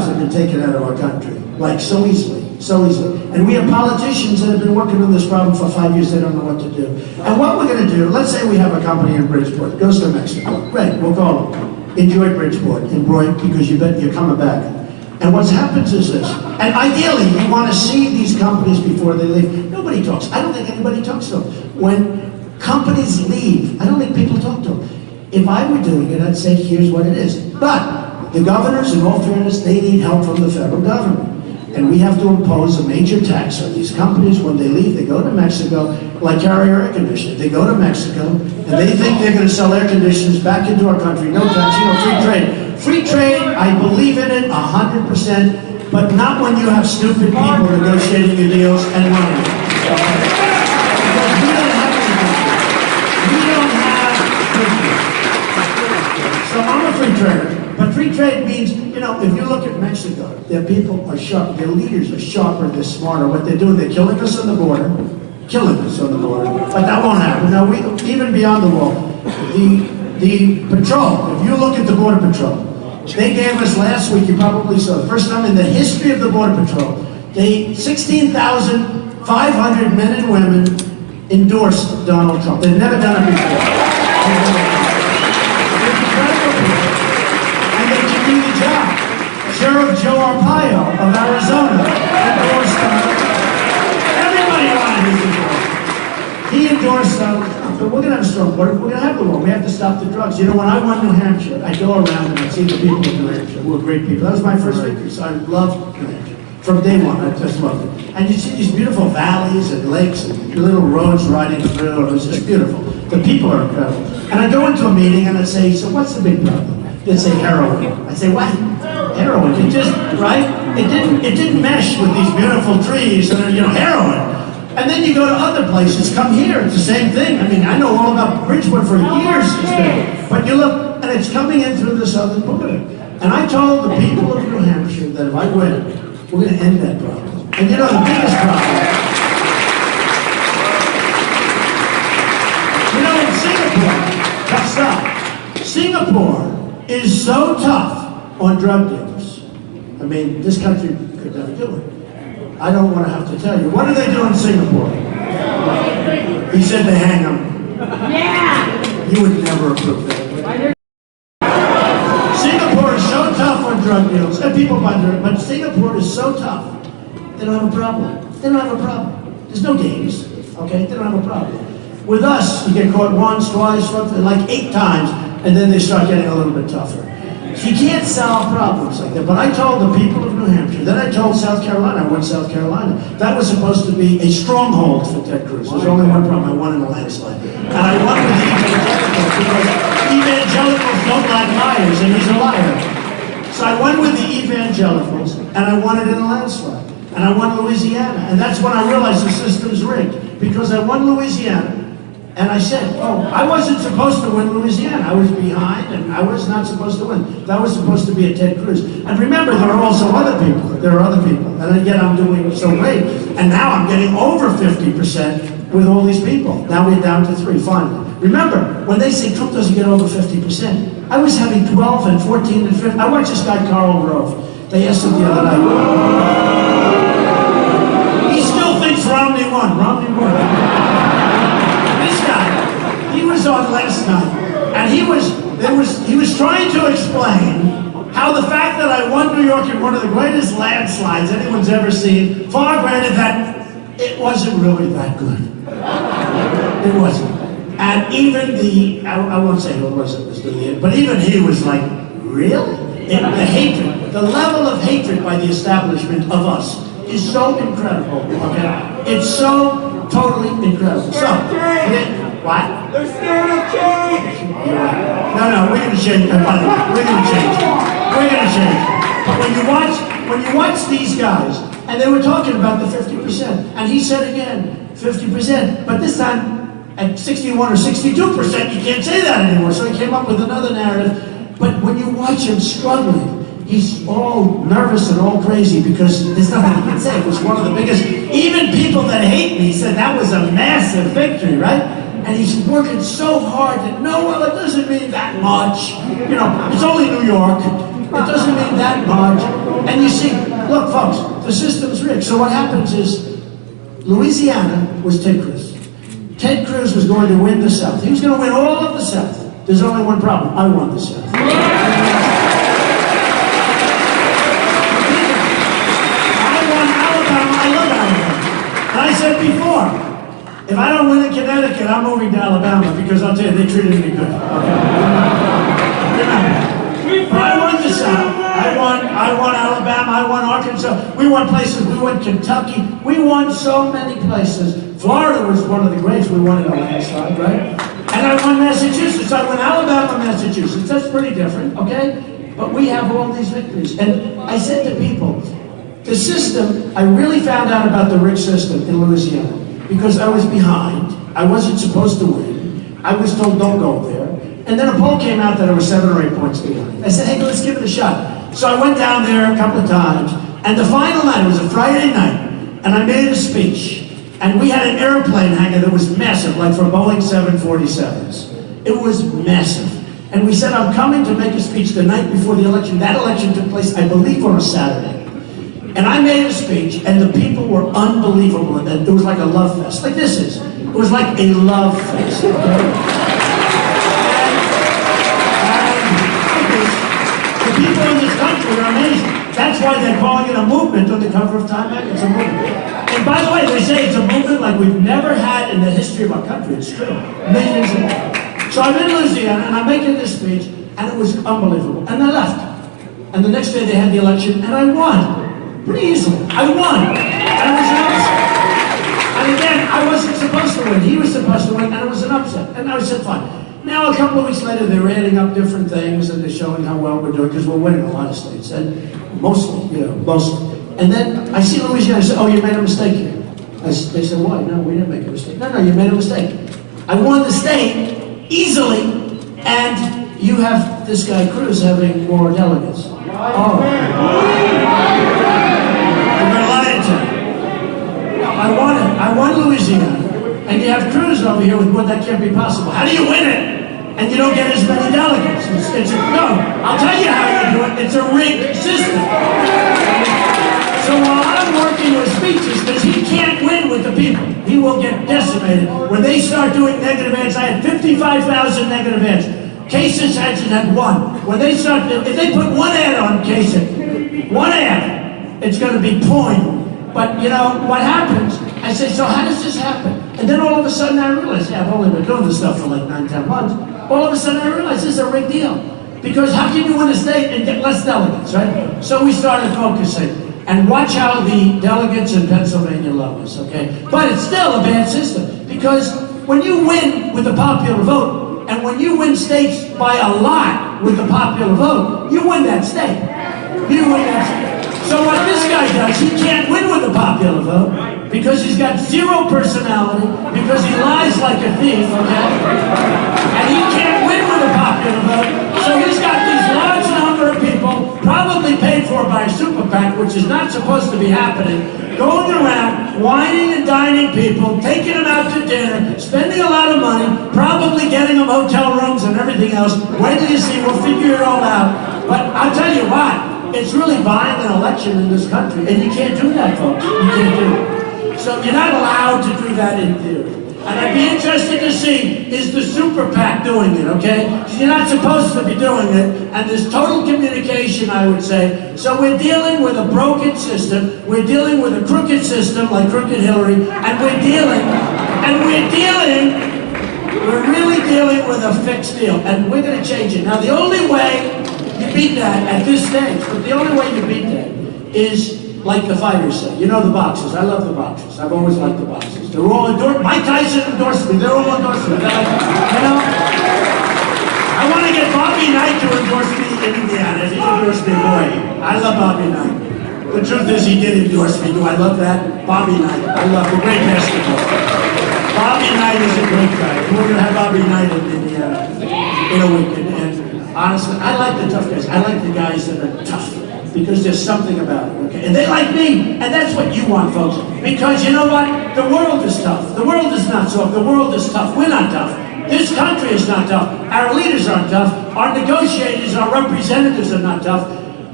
jobs have been taken out of our country, like so easily, so easily. And we have politicians that have been working on this problem for 5 years, they don't know what to do. And what we're gonna do, let's say we have a company in Bridgeport, goes to Mexico. Great, we'll call them. Enjoy Bridgeport, enjoy, because you bet you're coming back. And what happens is this, and ideally you wanna see these companies before they leave. Nobody talks, I don't think anybody talks to them. When companies leave, I don't think people talk to them. If I were doing it, I'd say, here's what it is. But the governors, in all fairness, they need help from the federal government. And we have to impose a major tax on these companies. When they leave, they go to Mexico, like Carrier Air Conditioning. They go to Mexico, and they think they're going to sell air conditioners back into our country. No tax, free trade. Free trade, I believe in it 100%, but not when you have stupid people negotiating your deals and running it. Because we don't have any. We don't have free trade. So I'm a free trader. But free trade means, if you look at Mexico, their people are sharp, their leaders are sharper, they're smarter. What they're doing, they're killing us on the border, but that won't happen. Now, even beyond the wall, the patrol, if you look at the Border Patrol, they gave us last week, you probably saw, the first time in the history of the Border Patrol, 16,500 men and women endorsed Donald Trump. They've never done it before. Sheriff Joe Arpaio of Arizona endorsed everybody wanted his endorsement. He endorsed but we're going to have a strong border. We're going to have the war. We have to stop the drugs. When I won New Hampshire, I go around and I see the people of New Hampshire who are great people. That was my first victory, so I loved New Hampshire. From day one, I just loved it. And you see these beautiful valleys and lakes and little roads riding through. It was just beautiful. The people are incredible. And I go into a meeting and I say, so what's the big problem? They'd say heroin. I say, what? Heroin. It just, right? It didn't mesh with these beautiful trees and, heroin. And then you go to other places, come here, it's the same thing. I mean, I know all about Bridgeport for years. But you look, and it's coming in through the southern border. And I told the people of New Hampshire that if I win, we're going to end that problem. And the biggest problem, in Singapore, tough stuff. Singapore is so tough on drug dealers. I mean, this country could never do it. I don't want to have to tell you. What do they do in Singapore? He said they hang them. Yeah! You would never approve that. Singapore is so tough on drug deals, and people buy drugs, but Singapore is so tough, they don't have a problem. They don't have a problem. There's no games, okay? They don't have a problem. With us, you get caught once, twice, like 8 times, and then they start getting a little bit tougher. You can't solve problems like that. But I told the people of New Hampshire, then I told South Carolina, I won South Carolina. That was supposed to be a stronghold for Ted Cruz. There's only one problem, I won in a landslide. And I won with the evangelicals because evangelicals don't like liars, and he's a liar. So I won with the evangelicals, and I won it in a landslide. And I won Louisiana. And that's when I realized the system's rigged. Because I won Louisiana, and I said, I wasn't supposed to win Louisiana. I was behind, and I was not supposed to win. That was supposed to be a Ted Cruz. And remember, there are also other people. There are other people. And yet I'm doing so great. And now I'm getting over 50% with all these people. Now we're down to 3, finally. Remember, when they say Trump doesn't get over 50%, I was having 12 and 14 and 15. I watched this guy, Karl Rove. They asked him the other night. He still thinks Romney won. Romney won. He was on last night, and he was trying to explain how the fact that I won New York in one of the greatest landslides anyone's ever seen, far granted that it wasn't really that good. It wasn't. And even I won't say who it was that was doing it, but even he was like, really? The hatred, the level of hatred by the establishment of us is so incredible, okay? It's so totally incredible. So, what? They're scared of change! No, we're going to change. We're going to change. We're going to change. But when you watch these guys, and they were talking about the 50%, and he said again, 50%, but this time at 61 or 62%, you can't say that anymore. So he came up with another narrative. But when you watch him struggling, he's all nervous and all crazy because there's nothing he can say. It was one of the biggest, even people that hate me said that was a massive victory, right? And he's working so hard that, no, well, it doesn't mean that much. It's only New York. It doesn't mean that much. And you see, look, folks, the system's rigged. So what happens is, Louisiana was Ted Cruz. Ted Cruz was going to win the South. He was going to win all of the South. There's only one problem. I won the South. I won Alabama. I love Alabama. And I said before, if I don't win in Connecticut, I'm moving to Alabama because I'll tell you, they treated me good. But I won the South. I won Alabama. I won Arkansas. We won places. We won Kentucky. We won so many places. Florida was one of the greats. We won in a landslide, right? And I won Massachusetts. I won Alabama, Massachusetts. That's pretty different, okay? But we have all these victories. And I said to people, the system, I really found out about the rigged system in Louisiana because I was behind. I wasn't supposed to win. I was told, don't go there. And then a poll came out that I was 7 or 8 points behind. I said, hey, let's give it a shot. So I went down there a couple of times. And the final night, it was a Friday night, and I made a speech. And we had an airplane hangar that was massive, like for Boeing 747s. It was massive. And we said, I'm coming to make a speech the night before the election. That election took place, I believe, on a Saturday. And I made a speech, and the people were unbelievable. And it was like a love fest, like this is. It was like a love fest, okay? The people in this country are amazing. That's why they're calling it a movement on the cover of Time magazine. It's a movement. And by the way, they say it's a movement like we've never had in the history of our country. It's true. Millions of people. So I'm in Louisiana, and I'm making this speech, and it was unbelievable. And I left. And the next day they had the election, and I won. Pretty easily. I won. And it was an upset. And again, I wasn't supposed to win. He was supposed to win, and it was an upset. And I said, fine. Now, a couple of weeks later, they're adding up different things, and they're showing how well we're doing, because we're winning a lot of states. And mostly, mostly. And then I see Louisiana, I said, oh, you made a mistake here. They said, why? No, we didn't make a mistake. No, you made a mistake. I won the state easily, and you have this guy Cruz having more delegates. Oh. I'm going to lie to you. I won Louisiana, and you have Cruz over here with what that can't be possible. How do you win it? And you don't get as many delegates. No, I'll tell you how you do it. It's a rigged system. So while I'm working with speeches, because he can't win with the people, he will get decimated. When they start doing negative ads, I had 55,000 negative ads. Kasich had 1. When they start, if they put one ad on Kasich, one ad, it's going to be point. But you know what happens? I say, so how does this happen? And then all of a sudden I realize, I've only been doing this stuff for like 9-10 months. All of a sudden I realize this is a rigged deal. Because how can you win a state and get less delegates, right? So we started focusing. And watch how the delegates in Pennsylvania love us, okay? But it's still a bad system. Because when you win with the popular vote, and when you win states by a lot with the popular vote, you win that state. You win that state. So what this guy does, he can't win with the popular vote, because he's got zero personality, because he lies like a thief, okay? And he can't win with the popular vote, so he's got these large number of people, probably paid for by a super PAC, which is not supposed to be happening, going around, whining and dining people, taking them out to dinner, spending a lot of money, probably getting them hotel rooms and everything else. Wait till you see, we'll figure it all out. But I'll tell you what, it's really buying an election in this country, and you can't do that, folks. You can't do it. So you're not allowed to do that in theory. And I'd be interested to see, is the super PAC doing it, okay? Because you're not supposed to be doing it, and there's total communication, I would say. So we're dealing with a broken system, we're dealing with a crooked system, like Crooked Hillary, and we're really dealing with a fixed deal, and we're gonna change it. Now, the only way you beat that at this stage, but the only way you beat that is like the fighters say. You know the boxers. I love the boxers. I've always liked the boxers. They're all endorsed. Mike Tyson endorsed me. They're all endorsed me. I want to get Bobby Knight to endorse me in Indiana. If he endorsed me, boy, I love Bobby Knight. The truth is, he did endorse me. Do I love that? Bobby Knight. I love the great basketball. Bobby Knight is a great guy. We're going to have Bobby Knight in Indiana in a week. And honestly, I like the tough guys. I like the guys that are tough. Because there's something about it, okay? And they like me, and that's what you want, folks. Because you know what? The world is tough. The world is not soft. The world is tough. We're not tough. This country is not tough. Our leaders aren't tough. Our negotiators, our representatives are not tough.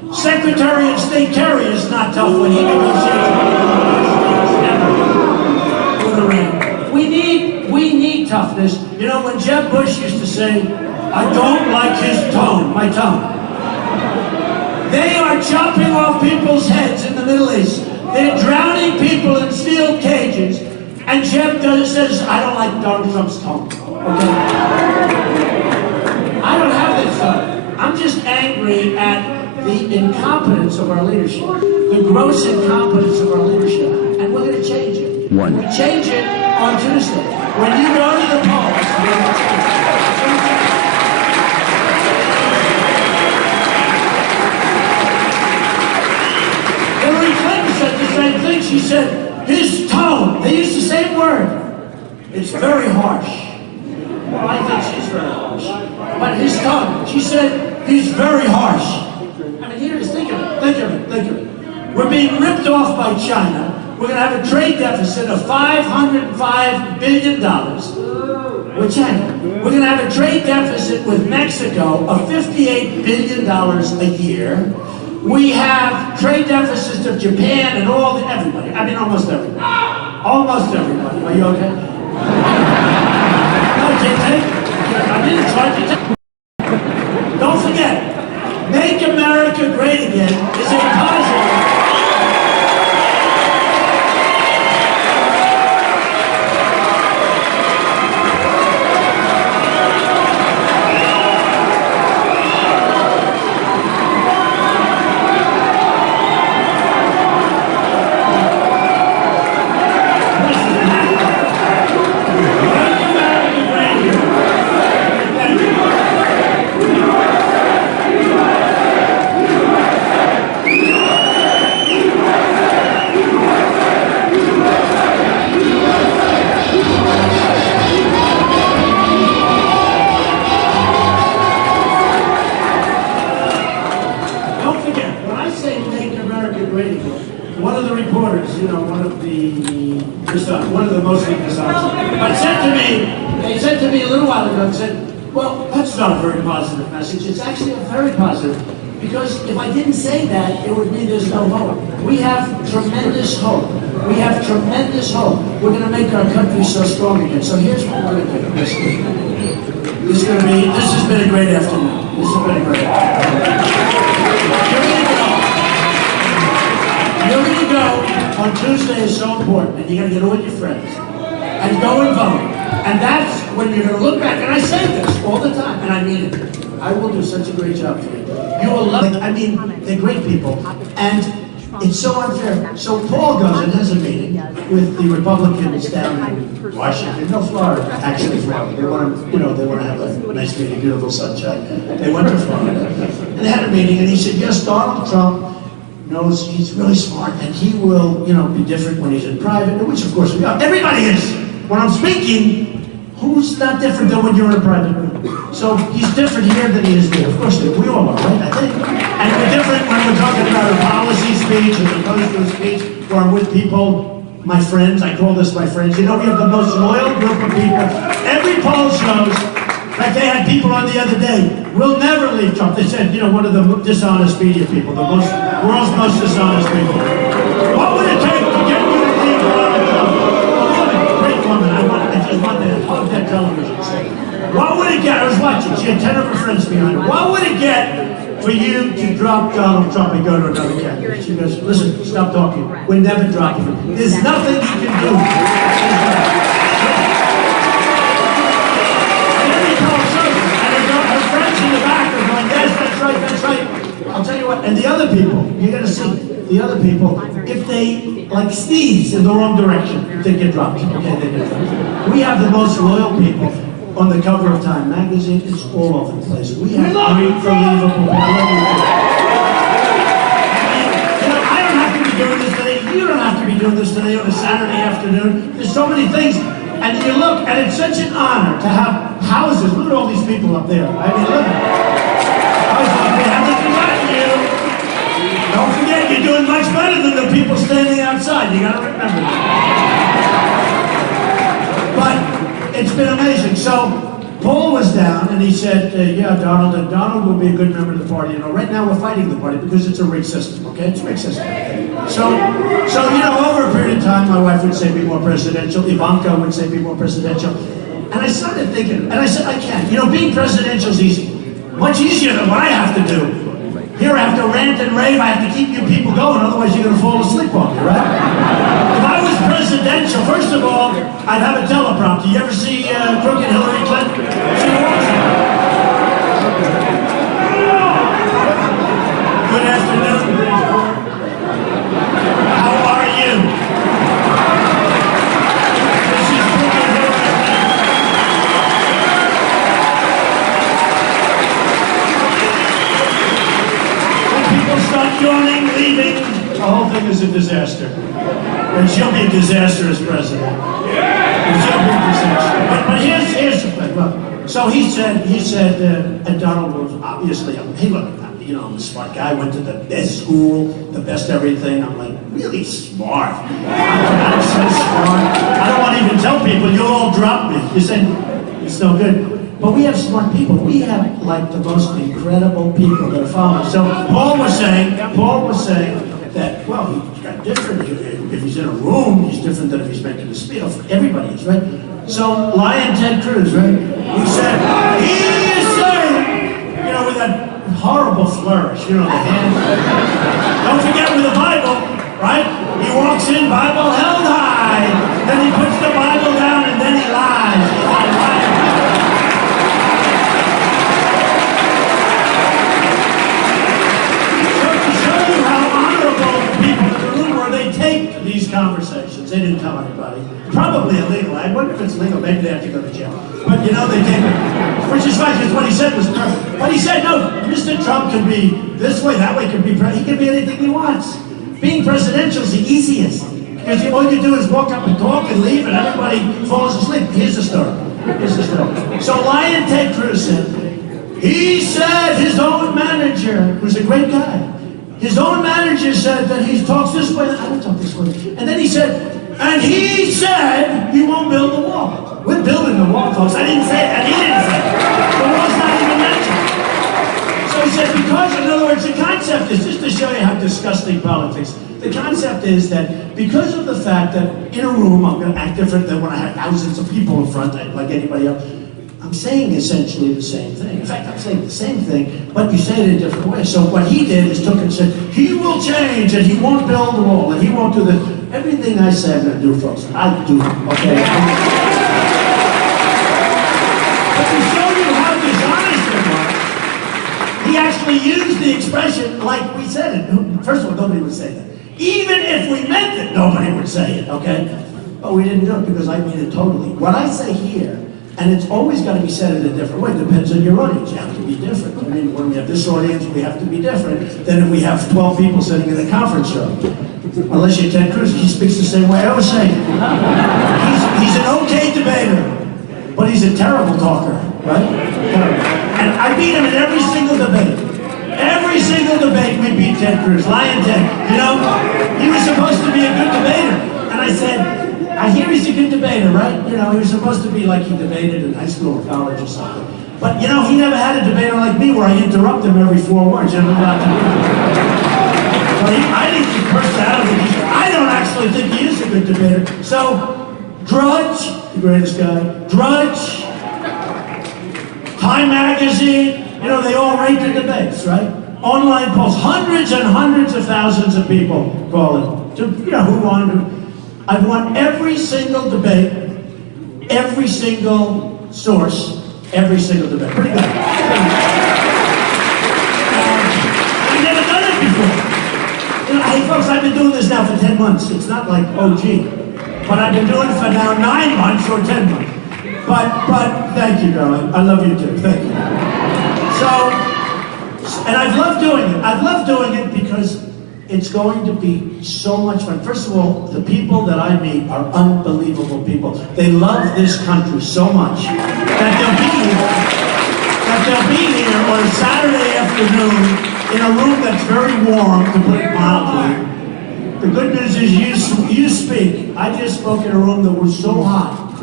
Secretary of State Kerry is not tough when he negotiates with Iran. We need toughness. You know, when Jeb Bush used to say, I don't like his tone, my tone. They are chopping off people's heads in the Middle East. They're drowning people in steel cages. And Jeb says, I don't like Donald Trump's tone. Okay? I don't have this tone. I'm just angry at the incompetence of our leadership. The gross incompetence of our leadership. And we're going to change it. We change it on Tuesday. When you go to the polls, we're going to change it. Hillary Clinton said the same thing. She said, his tone, they used the same word. It's very harsh. Well, I think she's very harsh. But his tone, she said, he's very harsh. I mean, here it is, think of it. We're being ripped off by China. We're going to have a trade deficit of $505 billion with China. We're going to have a trade deficit with Mexico of $58 billion a year. We have trade deficits of Japan and everybody. I mean, almost everybody. Almost everybody. Are you okay? No, I didn't try to take. Don't forget, Make America Great Again is a positive. One of the most weakest options. But they said to me a little while ago, said, well, that's not a very positive message. It's actually a very positive, because if I didn't say that, it would mean there's no hope. We have tremendous hope. We have tremendous hope. We're going to make our country so strong again. So here's what we're going to do. This has been a great afternoon. This has been a great afternoon. You're going to go. On Tuesday is so important, and you're going to get all your friends and go and vote. And that's when you're going to look back. And I say this all the time, and I mean it. I will do such a great job for you. You will love it. I mean, they're great people. And it's so unfair. So Paul goes and has a meeting with the Republicans down in Washington, no, Florida, actually Florida. They want to have a nice meeting, beautiful sunshine. They went to Florida, and they had a meeting, and he said, yes, Donald Trump knows he's really smart, and he will, be different when he's in private, which of course we are. Everybody is. When I'm speaking, who's not different than when you're in a private room? So he's different here than he is there. Of course, we all are, right? I think. And we're different when we're talking about a policy speech, as opposed to a speech where I'm with people, my friends. I call this my friends. We have the most loyal group of people. Every poll shows. Like they had people on the other day, we'll never leave Trump. They said, one of the dishonest media people, the world's most dishonest people. What would it take to get you to leave Donald Trump? A woman, great woman, I just want to hug that television set. What would it get? I was watching, she had 10 of her friends behind her. What would it get for you to drop Donald Trump and go to another candidate? She goes, listen, stop talking. We're never dropping him. There's nothing you can do. That's right. I'll tell you what, and the other people, you're going to see, the other people, if they, like sneeze in the wrong direction, they get dropped. Okay, they get dropped. We have the most loyal people on the cover of Time magazine. It's all over the place. We have unbelievable people. I don't have to be doing this today. You don't have to be doing this today on a Saturday afternoon. There's so many things. And you look, and it's such an honor to have houses. Look at all these people up there. I mean, look at them. Don't forget, you're doing much better than the people standing outside. You gotta remember that. But it's been amazing. So Paul was down and he said, yeah, Donald will be a good member of the party. You know, right now we're fighting the party because it's a rigged system, okay? It's a rigged system. So, you know, over a period of time, my wife would say be more presidential. Ivanka would say be more presidential. And I started thinking, and I said, I can't. You know, being presidential is easy. Much easier than what I have to do. Here I have to rant and rave, I have to keep you people going, otherwise you're gonna fall asleep on me, right? If I was presidential, first of all, I'd have a teleprompter. You ever see Crooked Hillary Clinton? She walks in. Good afternoon, Bridgeport. How are you? This is Crooked Hillary Clinton. People start yawning, leaving, the whole thing is a disaster. And she'll be a disaster as president. And she'll be a disaster. But here's the thing. Look, so he said, and Donald was obviously, hey, look, you know, I'm a smart guy, went to the best school, the best everything. I'm like, really smart. I'm so smart. I don't want to even tell people, you'll all drop me. You say, it's no good. But we have smart people. We have like the most incredible people that are following. So Paul was saying that, well, he's got different. If he's in a room, he's different than if he's making a speech. Everybody is, right? So Lion Ted Cruz, right? He said, he is saying, you know, with that horrible flourish, you know, the hand. Don't forget with the Bible, right? He walks in, Bible held high. Then he puts the Bible down and then he lies. He lies. These conversations, they didn't tell anybody. Probably illegal. I wonder if it's legal. Maybe they have to go to jail. But you know, they take it. Which is fine, because what he said was perfect. But he said, no, Mr. Trump can be this way, that way, he can be anything he wants. Being presidential is the easiest. Because all you do is walk up and talk and leave, and everybody falls asleep. Here's the story. So Lion Ted Cruz said, he said his own manager, who's a great guy, his own manager said that he talks this way, I don't talk this way. And then he said he won't build the wall. We're building the wall, folks. I didn't say it, and he didn't say it. The wall's not even mentioned. So he said, because, in other words, the concept is, just to show you how disgusting politics, the concept is that because of the fact that in a room I'm going to act different than when I have thousands of people in front, like anybody else, I'm saying essentially the same thing. In fact, I'm saying the same thing, but you say it in a different way. So what he did is took and said, he will change, and he won't build the wall, and he won't do this. Everything I say I'm going to do, folks, I do, okay? But to show you how dishonest it was, he actually used the expression like we said it. First of all, nobody would say that. Even if we meant it, nobody would say it, okay? But we didn't do it because I mean it totally. What I say here, and it's always got to be said in a different way. It depends on your audience. You have to be different. I mean, when we have this audience, we have to be different than if we have 12 people sitting in a conference room. Unless you're Ted Cruz, he speaks the same way I was saying. He's an okay debater, but he's a terrible talker, right? Terrible. And I beat him in every single debate. Every single debate we beat Ted Cruz. Lion Ted, you know? He was supposed to be a good debater. And I said, I hear he's a good debater, right? You know, he was supposed to be like he debated in high school or college or something. But, you know, he never had a debater like me where I interrupt him every 4 words. You know what I think he cursed out of it. I don't actually think he is a good debater. So, Drudge, the greatest guy, Drudge, Time Magazine, you know, they all rate the debates, right? Online polls, hundreds and hundreds of thousands of people call it. You know, who wanted to. I've won every single debate, every single source, every single debate. Pretty good. I've never done it before. You know, hey folks, I've been doing this now for 10 months. It's not like, oh gee. But I've been doing it for now 9 months or 10 months. But thank you, darling. I love you too. Thank you. So, and I've loved doing it. I've loved doing it because it's going to be so much fun. First of all, the people that I meet are unbelievable people. They love this country so much that they'll be here on a Saturday afternoon in a room that's very warm, to put it mildly. The good news is you speak. I just spoke in a room that was so hot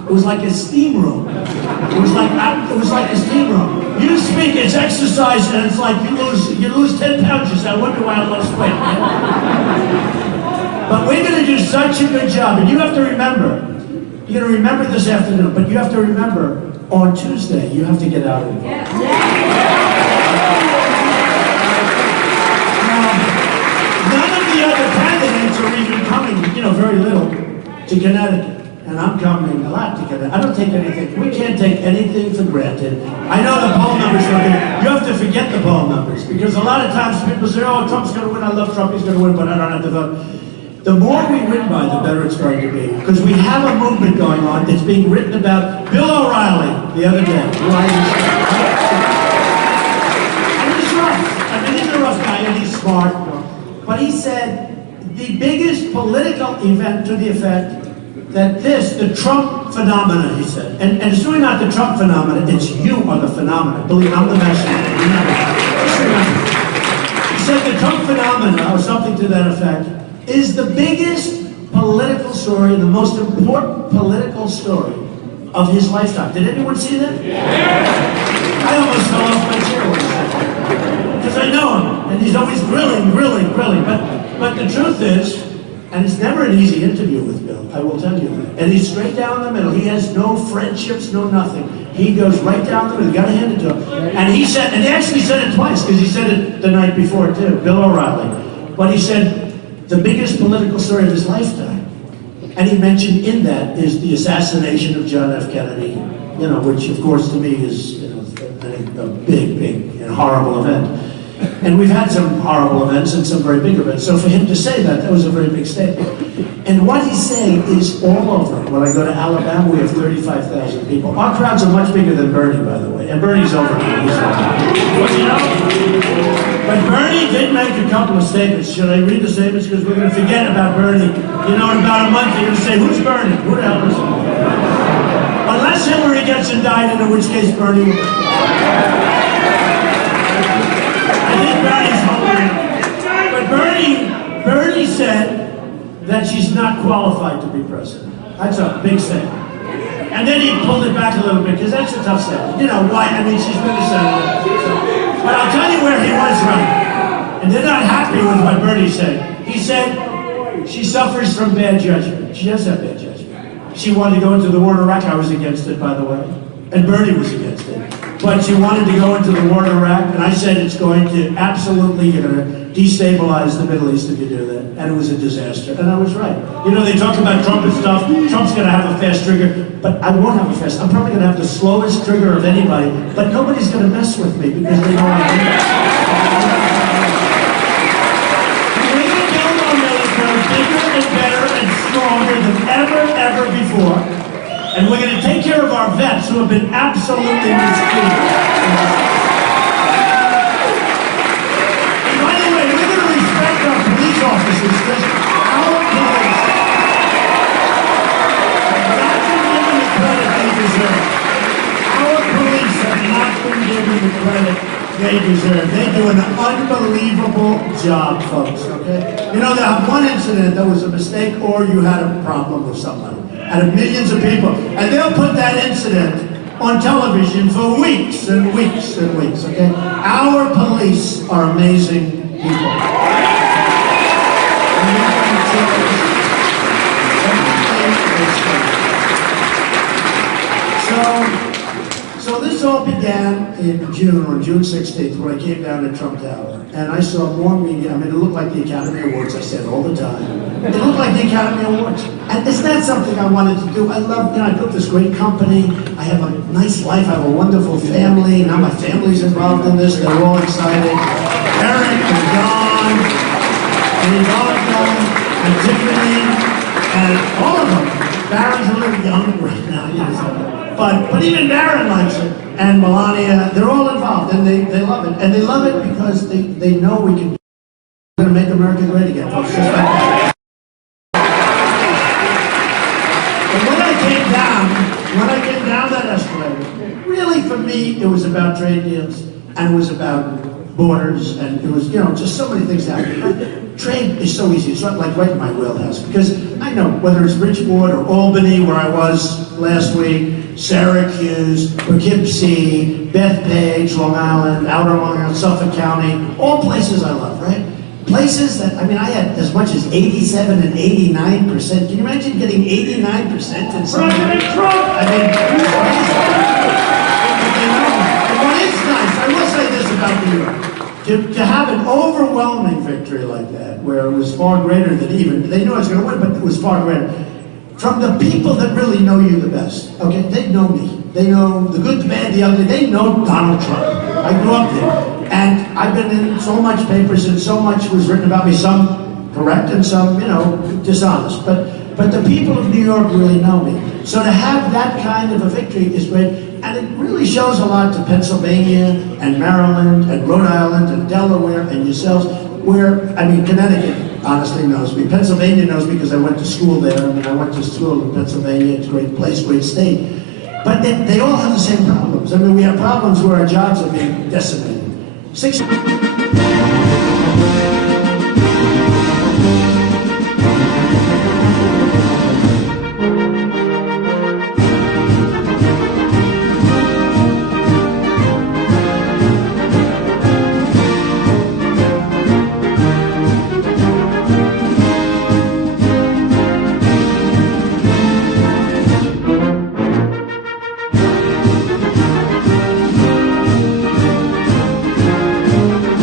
It was like a steam room. It was like a steam room. You speak, it's exercise, and it's like you lose 10 pounds. You say, I wonder why I lost weight. But we're going to do such a good job, and you have to remember. You're going to remember this afternoon, but you have to remember on Tuesday you have to get out of it. None of the other candidates are even coming, very little to Connecticut. And I'm coming a lot to Connecticut. I don't take anything. We can't take anything for granted. I know the poll numbers are good. You have to forget the poll numbers. Because a lot of times people say, oh, Trump's going to win. I love Trump. He's going to win, but I don't have to vote. The more we win by, the better it's going to be. Because we have a movement going on that's being written about. Bill O'Reilly, the other day. And he's rough. I mean, he's a rough guy and he's smart. But he said the biggest political event to the effect that the Trump phenomena, he said, and it's really not the Trump phenomena, it's you are the phenomena. Believe me, I'm the messenger. Just remember. He said the Trump phenomena, or something to that effect, is the biggest political story, the most important political story of his lifetime. Did anyone see that? Yeah. I almost fell off my chair when he said that. Because I know him, and he's always grilling. But the truth is, and it's never an easy interview with Bill, I will tell you that. And he's straight down the middle. He has no friendships, no nothing. He goes right down the middle. You gotta hand it to him. And he said, and he actually said it twice, because he said it the night before too, Bill O'Reilly. But he said, the biggest political story of his lifetime. And he mentioned in that is the assassination of John F. Kennedy, which of course to me is, a big and horrible event. And we've had some horrible events and some very big events. So for him to say that was a very big statement. And what he's saying is all over. When I go to Alabama, we have 35,000 people. Our crowds are much bigger than Bernie, by the way. And Bernie's over now. But Bernie did make a couple of statements. Should I read the statements? Because we're going to forget about Bernie. In about a month, you're going to say, who's Bernie? Who the hell is he? Unless Hillary gets indicted, in which case Bernie will. I think Bernie's hungry. But Bernie said that she's not qualified to be president. That's a big statement. And then he pulled it back a little bit, because that's a tough statement. Why? I mean, she's been a senator. But I'll tell you where he was right. And they're not happy with what Bernie said. He said she suffers from bad judgment. She does have bad judgment. She wanted to go into the war in Iraq. I was against it, by the way. And Bernie was against it. But she wanted to go into the war in Iraq, and I said it's going to absolutely, you're going to destabilize the Middle East if you do that. And it was a disaster. And I was right. They talk about Trump and stuff. Trump's going to have a fast trigger. But I won't have a fast. I'm probably going to have the slowest trigger of anybody. But nobody's going to mess with me because they know I do. We're going to build America bigger and better and stronger than ever before. And we're going to take care of our vets who have been absolutely mistreated. And by the way, we're going to respect our police officers because our police have not been given the credit they deserve. Our police have not been given the credit they deserve. They do an unbelievable job, folks, okay? That one incident, there was a mistake or you had a problem with somebody. Out of millions of people. And they'll put that incident on television for weeks and weeks and weeks, okay? Our police are amazing people. So this all began in June, on June 16th, when I came down to Trump Tower. And I saw more media. I mean, it looked like the Academy Awards, I said all the time. It looked like the Academy Awards. And it's not something I wanted to do. I love, I built this great company. I have a nice life. I have a wonderful family. Now my family's involved in this. They're all excited. Eric and John, and Ivanka, and Tiffany, and all of them. Barron's a little young right now, But even Barron likes it, and Melania, they're all involved, and they love it. And they love it because they know we're going to make America great again, folks. Just like that. But when I came down that escalator, really for me, it was about trade deals, and it was about borders, and it was, just so many things happening. trade is so easy. It's not like right in my wheelhouse because I know whether it's Bridgeport or Albany, where I was last week, Syracuse, Poughkeepsie, Bethpage, Long Island, Outer Long Island, Suffolk County, all places I love, right? Places that, I mean, I had as much as 87 and 89%. Can you imagine getting 89% in some? President Trump! I mean, it's crazy. You know, what is nice, I will say this about New York. To have an overwhelming victory like that, where it was far greater than even, they knew I was going to win, but it was far greater. From the people that really know you the best, okay? They know me. They know the good, the bad, the ugly. They know Donald Trump. I grew up there. And I've been in so much papers and so much was written about me, some correct and some, you know, dishonest. But the people of New York really know me. So to have that kind of a victory is great. And it really shows a lot to Pennsylvania and Maryland and Rhode Island and Delaware and yourselves, where, I mean, Connecticut honestly knows me. Pennsylvania knows me because I went to school there. I mean, I went to school in Pennsylvania. It's a great place, great state. But they all have the same problems. I mean, we have problems where our jobs are being decimated.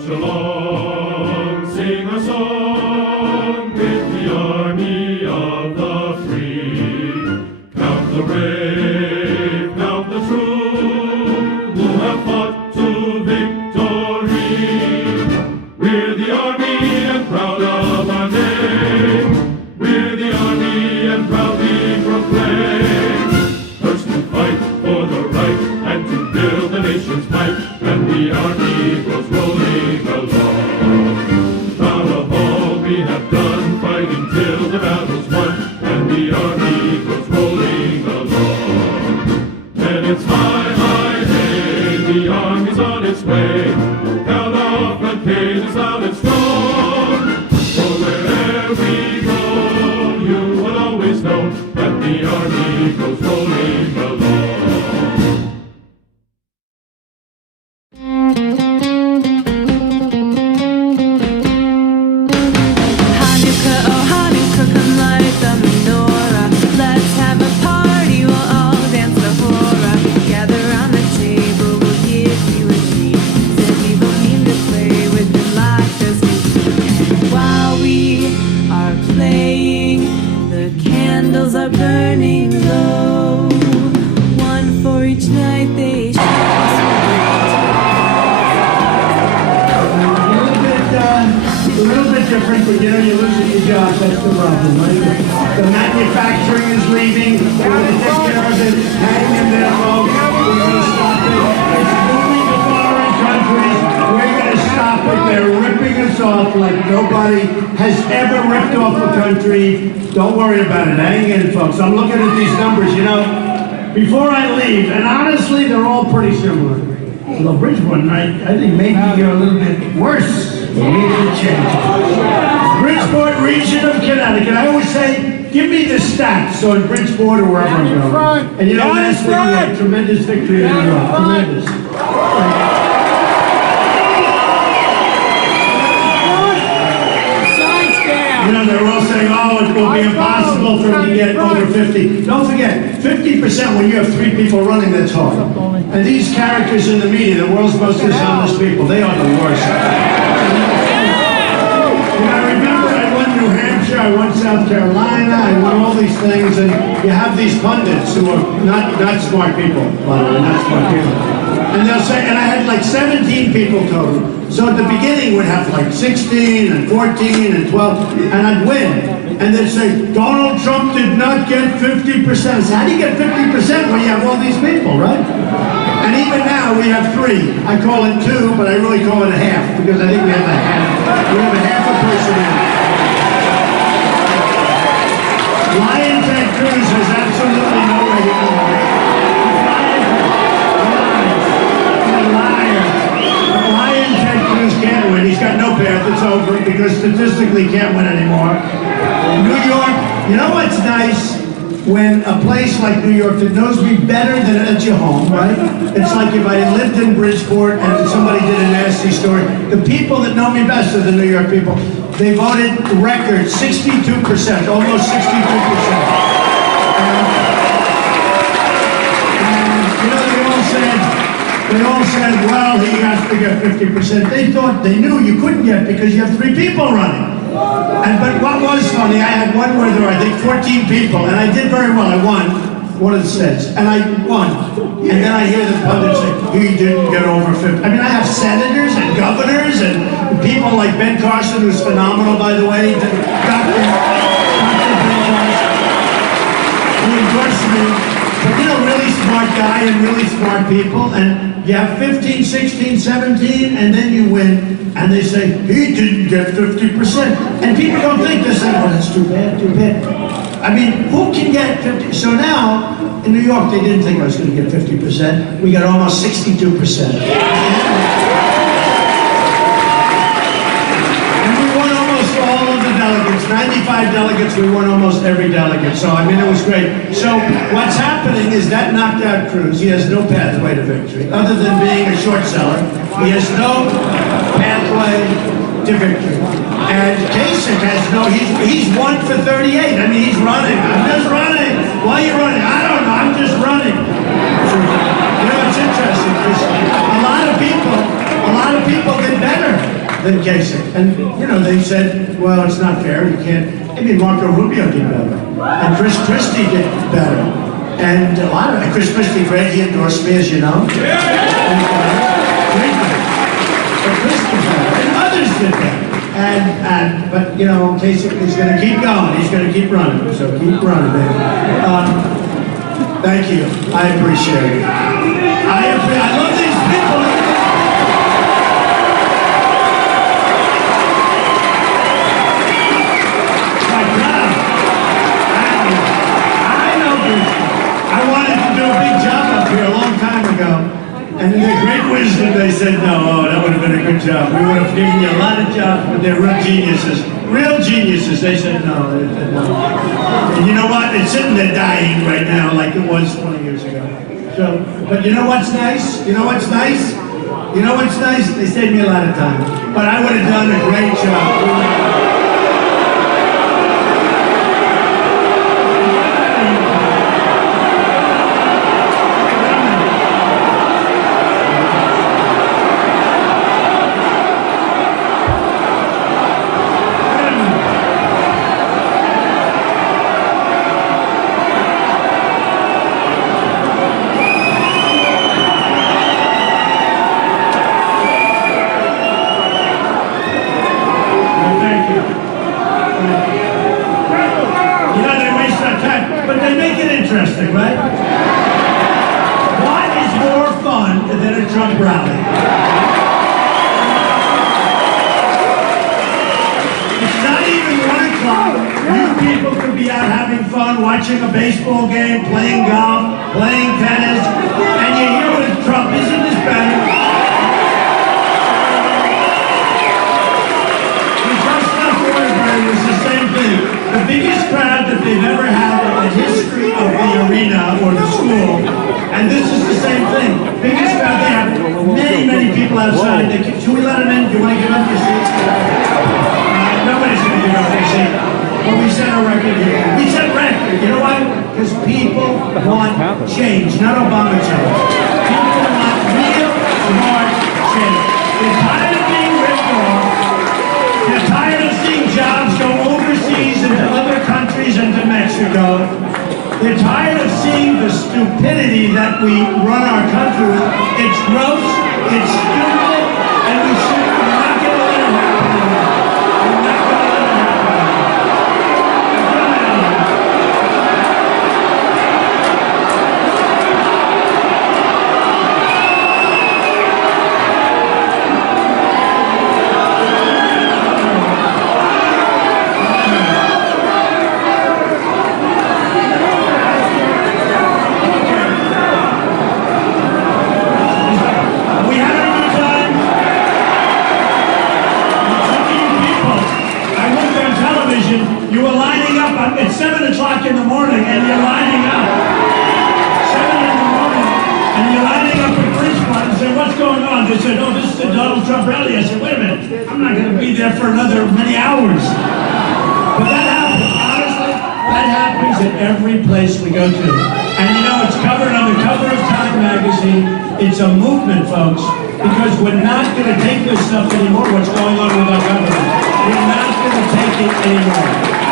march along, sing a song with the army of the free. Count the brave, count the true, who have fought to victory. We're the army and proud of our name. We're the army and proudly proclaim. First to fight for the right and to build the nation's might, and the army goes rolling along. Proud of all we have done, fighting till the battle's won, and the army goes rolling along. And it's high, high, hey, the army's on its way. Count off the cages loud and strong. For wherever we go, you will always know that the army goes rolling along. Hanukkah, oh Hanukkah, come light the menorah. Let's have a party, we'll all dance the hora. Gather round the table, we'll give you a treat. Said we will mean to play with the laughter sweet. And while we are playing, the candles are burning low. One for each night they shine. A little bit different, but you know, you're losing your job, that's the problem, right? The manufacturing is leaving, we're going to take care of it, hang in there, folks, we're going to stop it. It's moving to foreign countries, we're going to stop it. They're ripping us off like nobody has ever ripped off a country. Don't worry about it, hang in, folks. I'm looking at these numbers, you know, before I leave, and honestly, they're all pretty similar. Although Bridgeport, I think maybe you're a little bit worse. We need to change. Bridgeport region of Connecticut. I always say, give me the stats. So in Bridgeport or wherever I'm going. And you know, last week we had tremendous victory in New York. Tremendous. You know, they're all saying, oh, it will be impossible for them to get over 50. Don't forget, 50% when you have 3 people running, that's hard. And these characters in the media, the world's most dishonest people, they are the worst. You know, I remember I won New Hampshire, I won South Carolina, I won all these things, and you have these pundits who are not smart people, by the way, not smart people. And they'll say, and I had like 17 people total. So at the beginning we'd have like 16 and 14 and 12, and I'd win. And they'd say, Donald Trump did not get 50%. I said, how do you get 50% when you have all these people, right? And even now we have 3. I call it 2, but I really call it a half, because I think we have a half. We have a half a person in. Lion Ted Cruz has absolutely no way to go. Lion Ted Cruz can't win. He's got no path. It's over, because statistically can't win anymore. New York, you know what's nice? When a place like New York that knows me better than at your home, right? It's like if I lived in Bridgeport and somebody did a nasty story. The people that know me best are the New York people. They voted record 62%, almost 62%. And you know, they all said, well, he has to get 50%. They knew you couldn't get because you have 3 people running. But what was funny, I had one where there were, I think, 14 people, and I did very well. I won one of the states, and I won. And then I hear the pundits say, he didn't get over 50. I mean, I have senators and governors and people like Ben Carson, who's phenomenal, by the way. Dr. Ben Carson. He endorsed me. But you know, really smart guy and really smart people, and you have 15, 16, 17, and then you win. And they say, he didn't get 50%. And people don't think, they say, oh, that's too bad, too bad. I mean, who can get 50? So now, in New York, they didn't think I was going to get 50%. We got almost 62%. And we won almost all of the delegates. 95 delegates, we won almost every delegate. So, I mean, it was great. So, what's happening is that knocked out Cruz. He has no pathway to victory, other than being a short seller. He has no pathway to victory. And Kasich has no, he's 1 for 38. I mean, he's running. I'm just running. Why are you running? I don't know. I'm just running. So, you know, it's interesting because a lot of people get better. than Kasich. And, you know, they said, well, it's not fair, you can't. I mean, Marco Rubio did better. And Chris Christie did better. And a lot of Chris Christie, great, he endorsed me, as you know. Great guy. But Chris did better, and others did better. But, you know, Kasich is going to keep going. He's going to keep running. So keep running, baby. Thank you. I appreciate it. I love these people. My God. I know Bridgeport. I wanted to do a big job up here a long time ago. And in their great wisdom, they said, no, that would have been a good job. We would have given you a lot of jobs, but they're real geniuses. Real geniuses. They said no. They said no. And you know what? It's sitting there dying right now like it was 20 years ago. So, but you know what's nice? You know what's nice? You know what's nice? They saved me a lot of time. But I would have done a great job. Interesting, right? What is more fun than a Trump rally? It's not even 1 o'clock. You people could be out having fun, watching a baseball game, playing golf, playing tennis, and you're here with Trump. Isn't this better? The first stuff Waterbury was the same thing. The biggest crowd that they've ever had in the history of the arena or the school, and this is the same thing. Biggest crowd they have. Many people outside. Should we let them in? Do you want to give up your seats? Nobody's going to give up their seat. But we set a record here. We set a record. You know why? Because people want change, not Obama change. People want real, smart change. They're tired of being ripped off. They're tired of seeing jobs go overseas into other countries and to Mexico. They're tired of seeing the stupidity that we run our country with. It's gross, it's stupid, and we're not going to let it happen anymore. We're not going to let it happen It's 7 o'clock in the morning and you're lining up. 7 in the morning and you're lining up at Bridgeport and say, what's going on? They said, oh, this is the Donald Trump rally. I said, wait a minute, I'm not going to be there for another many hours. But that happens, honestly, that happens at every place we go to. And you know, it's covered on the cover of Time magazine. It's a movement, folks, because we're not going to take this stuff anymore, what's going on with our government. We're not going to take it anymore.